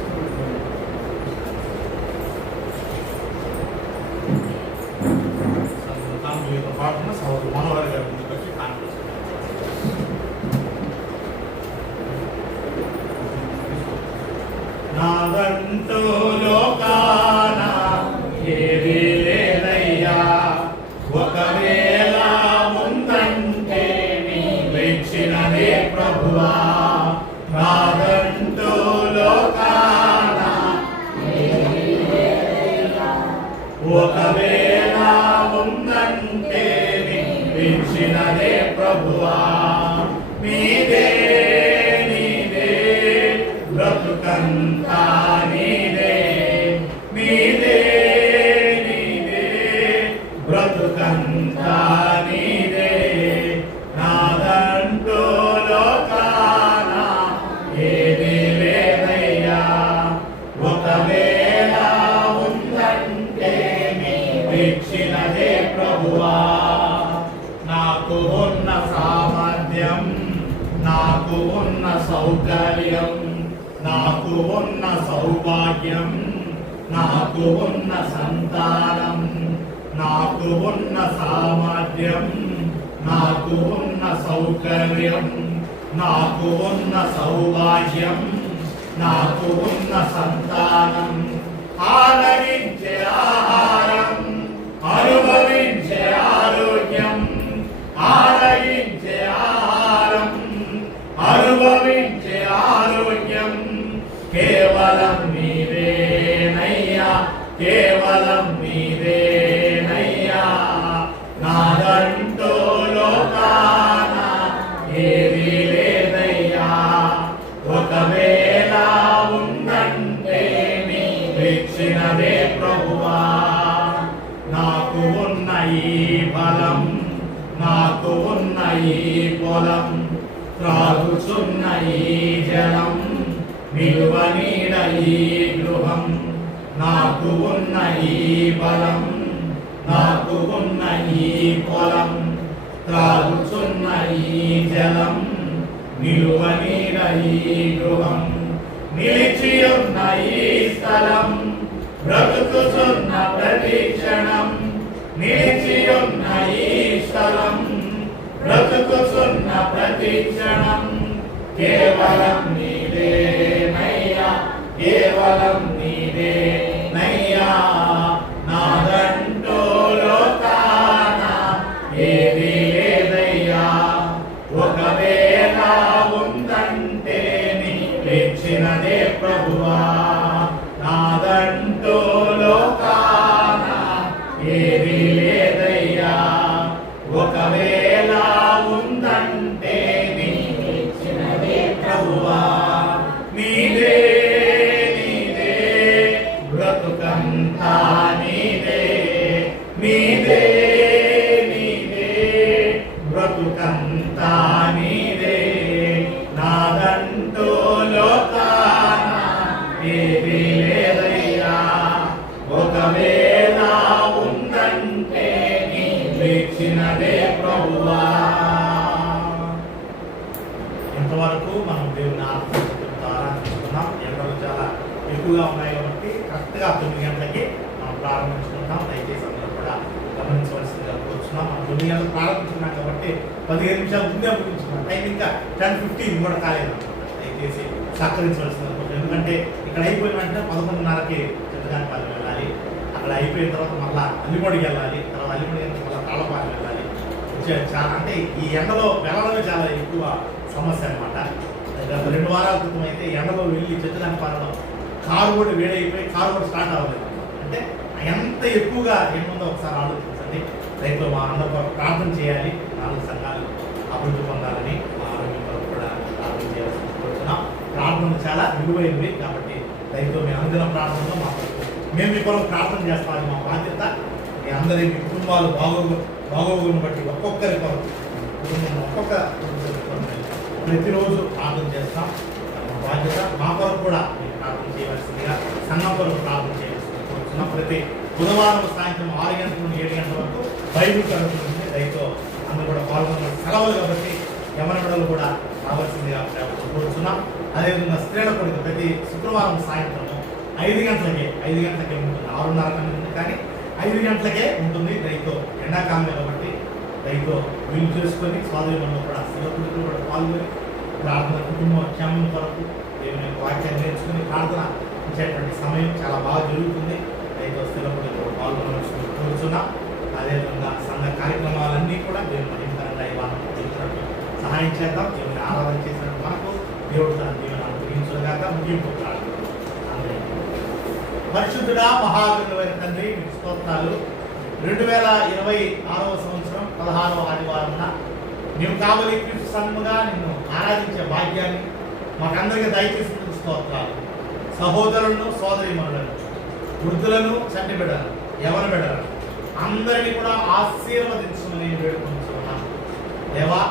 పాడుతున్న సహోదరు మనోహర్ గారి ముందుకు వచ్చి కాన్ఫరెన్స్ నాదంటూ లోకాన ఏది లేదయ్యా, ఒకవేళ ఉందంటే నీవిచ్చినదే ప్రభువా. నాదంటూ లోకాన ఒకవేళ ఉందంటే నీవిచ్చినదే ప్రభువా. నీదే నీదే బ్రతుకంతా నీదే, నీదే నీదే బ్రతుకంతా నీదే. నాదంటూ లోకాన ఏది లేదయ్యా, ఒకవేళ ఉందంటే నీవిచ్చినదే ప్రభువా. నాకు ఉన్న సామర్థ్యం, నాకు ఉన్న సౌకర్యం, నాకు ఉన్న సౌభాగ్యం, నాకు ఉన్న సంతానం, నాకు ఉన్న సామర్థ్యం, నాకు ఉన్న సౌకర్యం, నాకు ఉన్న సౌభాగ్యం, నాకు ఉన్న సంతానం, ఆరగించే ఆహారం, అనుభవించే ఆరోగ్యం, ఆరగించే ఆహారం, అనుభవించే ఆరోగ్యం కేవలం నీవేనయ్యా, కేవలం నీవేనయ్యా. నాదంటూ లోకాన ఏది లేదయ్యా, ఒకవేళ ఉందంటే నీవిచ్చినదే ప్రభువా. నాకు ఉన్న ఈ బలం, నాకు ఉన్న ఈ పొలం, త్రాగుచున్న ఈ జలం, నిలువ నీడ ఈ గృహం, నాకు ఉన్న ఈ బలం, నాకు ఉన్న ఈ పొలం, త్రాగుచున్న ఈ జలం, నిలువ నీడ ఈ గృహం, నిలిచి ఉన్న ఈ స్థలం, బ్రతుకుచున్న ప్రతి క్షణం, నిలిచి ఉన్న ఈ స్థలం, బ్రతుకుచున్న ప్రతి క్షణం కేవలం నీవేనయ్యా, కేవలం నీ లేదయ్యా, ఒకవేళ ఉందంటే నీవిచ్చినదే ప్రభువా. ఇంతవరకు మనం దేవుని ఆరాధించుకున్నాం. ఎండలు చాలా ఎక్కువగా ఉన్నాయి కాబట్టి కరెక్ట్గా 9 గంటలకి మనం ప్రారంభించుకుంటాం. దయచేసి అందరూ కూడా గమనించవలసిందిగా కోరుచున్నాం. మనం 9 గంటలకు ప్రారంభించుకున్నాం కాబట్టి 15 నిమిషాలు ముందే ముగించుకున్నాం. టైం ఇంకా 10:15 కూడా కాలేదు. దయచేసి సహకరించవలసిందిగా కోరుతున్నాం. ఎందుకంటే ఇక్కడ అయిపోయిన వెంటనే 11:30కి చిత్తగానిపాలెం వెళ్ళాలి. అక్కడ అయిపోయిన తర్వాత మళ్ళీ అల్లిమొడికి వెళ్ళాలి. తర్వాత అల్లిమొడి మళ్ళీ తాళపాలెం వెళ్ళాలి. చాలా అంటే ఈ ఎండలో వెళ్ళడమే చాలా ఎక్కువ సమస్య అనమాట. గత 2 వారాల క్రితం అయితే ఎండలో వెళ్ళి చిత్తగానిపాలెంలో కారు కూడా వేడైపోయి కారు కూడా స్టార్ట్ అవ్వలేదు. అంటే ఎంత ఎక్కువగా ఏముందో ఒకసారి ఆలోచించండి. రైతులు మా అందరూ ప్రార్థన చేయాలి. 4 సంఘాలు అభివృద్ధి పొందాలని మా ఆరోగ్యం కొరకు కూడా ప్రార్థన చేయాల్సి కోరుతున్నాం. ప్రార్థన చాలా విలువైనవి కాబట్టి రైతులు మీ అనుదిన ప్రార్థనలో మా మేము మీ కొరకు ప్రార్థన చేస్తామని మా బాధ్యత. మీ అందరి మీ కుటుంబాలు బాగోగులను బట్టి ఒక్కొక్కరి కొరకు కుటుంబం ఒక్కొక్క ప్రతిరోజు ప్రార్థన చేస్తాం. మా బాధ్యత. మా కొరకు కూడా మీరు ప్రార్థన చేయవలసిందిగా సంఘం కొరకు ప్రార్థన చేయవలసిందిగా కోరుతున్నాం. ప్రతి బుధవారం సాయంత్రం 6 గంటల నుండి 7 గంటల వరకు బైబిల్ జరుగుతుంది. రైతు అందరూ కూడా పాల్గొన్న సెలవులు కాబట్టి యవన బిడ్డలు కూడా రావాల్సిందిగా కోరుతున్నాం. అదేవిధంగా స్త్రీల కొడుకు ప్రతి శుక్రవారం సాయంత్రం 5 గంటలకే ఉంటుంది. 6:30 కన్నా కానీ 5 గంటలకే ఉంటుంది. రైతు ఎండాకాలం కాబట్టి రైతు వీలు చేసుకొని స్వాధీనంలో కూడా శివకుడితో కూడా పాల్గొని ప్రార్థన కుటుంబ క్షేమం కొరకు దేవుని యొక్క వాక్యాన్ని నేర్చుకుని ప్రార్థన ఇచ్చేటువంటి సమయం చాలా బాగా జరుగుతుంది. రైతు శివకుడితో పాల్గొనవలసి కోరుచున్నాం. అదేవిధంగా సంఘ కార్యక్రమాలన్నీ కూడా దేవుని మహిమకరంగా ఇవ్వాలని చెప్తున్నట్టు సహాయం చేద్దాం. దేవుని ఆరాధన చేసినట్టు మనకు దేవుడు తన దీవెన అనుగ్రహించుగాక. ముగింపు ప్రార్థన. పరిశుద్ధుడా మహాగణుడైన తండ్రి మీకు స్తోత్రాలు. 2026వ సంవత్సరం 16వ ఆదివారంన మేము కావలి క్రీస్తు సన్ముగా నిన్ను ఆరాధించే భాగ్యాన్ని మాకందరికీ దయచేసినందుకు స్తోత్రాలు. సహోదరులను సోదరీమణులను వృద్ధులను చంటి బిడ్డలను యవన బిడ్డలను అందరినీ కూడా ఆశీర్వదించమని వేడుకుంటున్నాను. దేవా,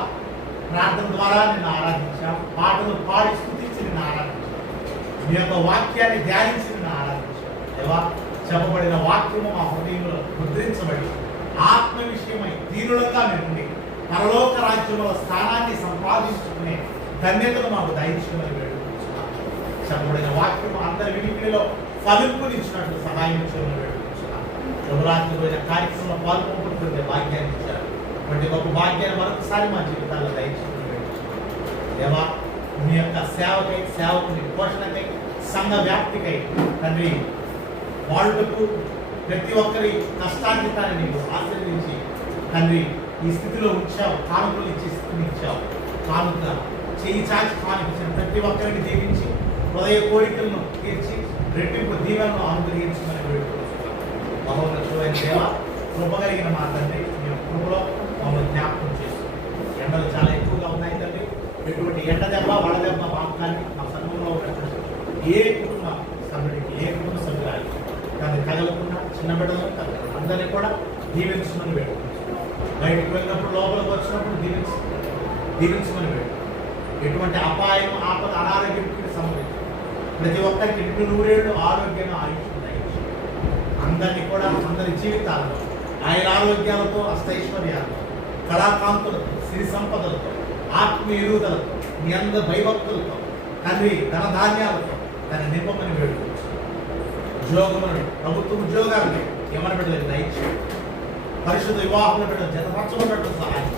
ప్రార్థన ద్వారా నిన్ను ఆరాధించాం. పాటలు పాడి స్తుతించి నిన్ను ఆరాధించాం. మీ యొక్క వాక్యాన్ని ధ్యానించి నిన్ను ఆరాధించాం. దేవా, చెప్పబడిన వాక్యము మా హృదయంలో ముద్రించబడి ఆత్మ విషయమై దీనులంగా మేము పరలోక రాజ్యంలో స్థానాన్ని సంపాదించుకునే ధన్యతను మాకు దయచేయమని వేడుకుంటున్నాం. చెప్పబడిన వాక్యము అందరి వినికిడిలో ఫలింపునిచ్చినట్లు సహాయం చేయమని వేడుకుంటున్నాం. శుభరాత్రి కార్యక్రమంలో పాల్గొనుకుంటుండే భాగ్యాన్ని ఇచ్చారు. వంటి గొప్ప భాగ్యాన్ని మరొకసారి మా జీవితాల్లో దయచేయమని వేడుకుంటున్నాం. దేవా, మీ యొక్క సేవకుని పోషణకై సంఘ వ్యాప్తికై తండ్రి వాళ్ళకు ప్రతి ఒక్కరి కష్టాన్ని నీకు ఆశీర్వదించి తండ్రి ఈ స్థితిలో ఉంచావు. కానుకలు ఇచ్చే స్థితిని ఇచ్చావు. కానుక చేయి చాచి కానుకించిన ప్రతి ఒక్కరికి దీవించి హృదయ కోరికలను తీర్చి రెట్టింపు దీవెనను అనుగ్రహించమని వేడుకుంటున్నాం. మహోన్నతుడైన దేవ, కృప కలిగిన మా తండ్రి, మేము కృపలో మమ్మల్ని జ్ఞాపకం చేస్తాం. ఎండలు చాలా ఎక్కువగా ఉన్నాయి తండ్రి. ఎటువంటి ఎండ దెబ్బ వడదెబ్బ పాపకాన్ని మా సంఘంలో ఉన్నటువంటి ఏ కుటుంబ సభ్యుడికి ఏ కుటుంబ సభ్యురానికి దాన్ని తగలకుండా చిన్న బిడ్డలు అందరినీ కూడా దీవించమని వేడుకుంటున్నాం. బయటకు వెళ్ళినప్పుడు లోపలికి వచ్చినప్పుడు దీవించమని వేడుకుంటున్నాం. ఎటువంటి అపాయం ఆపద అనారోగ్యానికి సంబంధించి ప్రతి ఒక్కరికి 100 ఆరోగ్యాన్ని ఆయుష్ అందరినీ కూడా అందరి జీవితాల్లో ఆయన ఆరోగ్యాలతో అష్టైశ్వర్యాలతో కళాకాంతులతో సిరి సంపదలతో ఆత్మీయ ఎదుగుదలతో మీ అందరి భయభక్తులతో తండ్రి ధనధాన్యాలతో దాన్ని నింపమని వేడుకోవచ్చు. ఉద్యోగములను ప్రభుత్వ ఉద్యోగాలని యమన బిడ్డలకు దయచేయండి. పరిశుద్ధ వివాహంలో బిడ్డలు జతపరచబడినట్టు సహాయం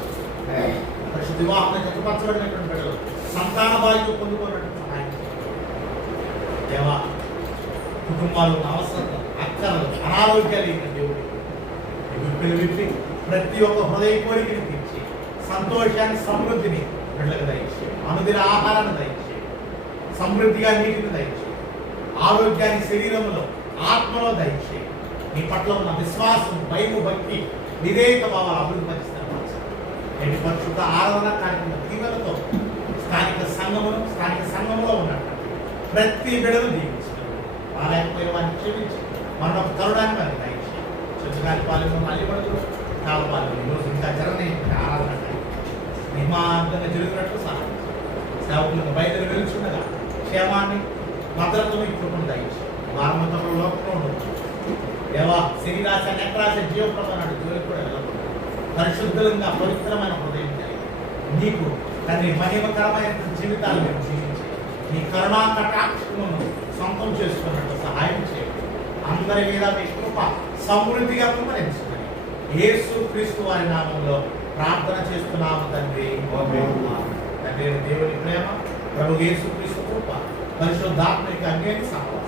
చేయండి. పరిశుద్ధ వివాహంలో జతపరచబడినటువంటి బిడ్డలు సంతాన బాధ్యత పొందుకున్నట్టు సహాయం చేయండి. దేవా, కుటుంబాలు అవసరం అక్కరలు అనారోగ్యాలు ఇక దేవుడి విప్పి ప్రతి ఒక్క హృదయ కోరికని తీర్చి సంతోషాన్ని సమృద్ధిని బిడ్డలకు దయచేయండి. అనుదిన ఆహారాన్ని దయచేయండి. సమృద్ధిగా నీటిని దయచేయండి. ఆరోగ్యాన్ని శరీరంలో ఆత్మలో దయచేయండి. మీ పట్ల ఉన్న విశ్వాసం, భయము, భక్తి, విధేయత భావాలు అభివృద్ధి పరిస్థితి నేటి పరిశుద్ధ ఆరాధన కార్యక్రమ దీవెనతో స్థానిక సంఘంలో ఉన్నట్టు ప్రతి బిడ్డను దీవించారు. వారైపోయిన వారిని క్షమించి మన ఒక తరుణాన్ని వారిని దయచేయండి. చుట్టుగాలిపాలెంలో మల్లిపడులు కాలపాలెం ఈరోజు ఇంకా జరగని ఆరాధన నిమాంతంగా జరుగుతున్నట్టు సహాయం సేవకులకు బయటకు వెలుచుండగా క్షేమాన్ని భద్రతను ఇప్పుడు దయచేయండి. భారమతంలో లోకంలో ఉండొచ్చు. దేవా శరీరాశ నెట్రాశ జీవప్రదనాడు జోలికి కూడా వెళ్ళకూడదు. పరిశుద్ధంగా పవిత్రమైన హృదయం కలిగి నీకు తండ్రి మహిమకరమైన జీవితాలు మేము జీవించి నీ కరుణా కటాక్షమును సొంతం చేసుకున్నట్టు సహాయం చేయండి. అందరి మీద మీ కృప సమృద్ధిగా కుమరించుకొని యేసు క్రీస్తు వారి నామంలో ప్రార్థన చేస్తున్నాము తండ్రి. తండ్రి దేవుని ప్రేమ ప్రభు యేసు క్రీస్తు కృప పరిశుద్ధాత్మిక అన్యాయ సహవాసం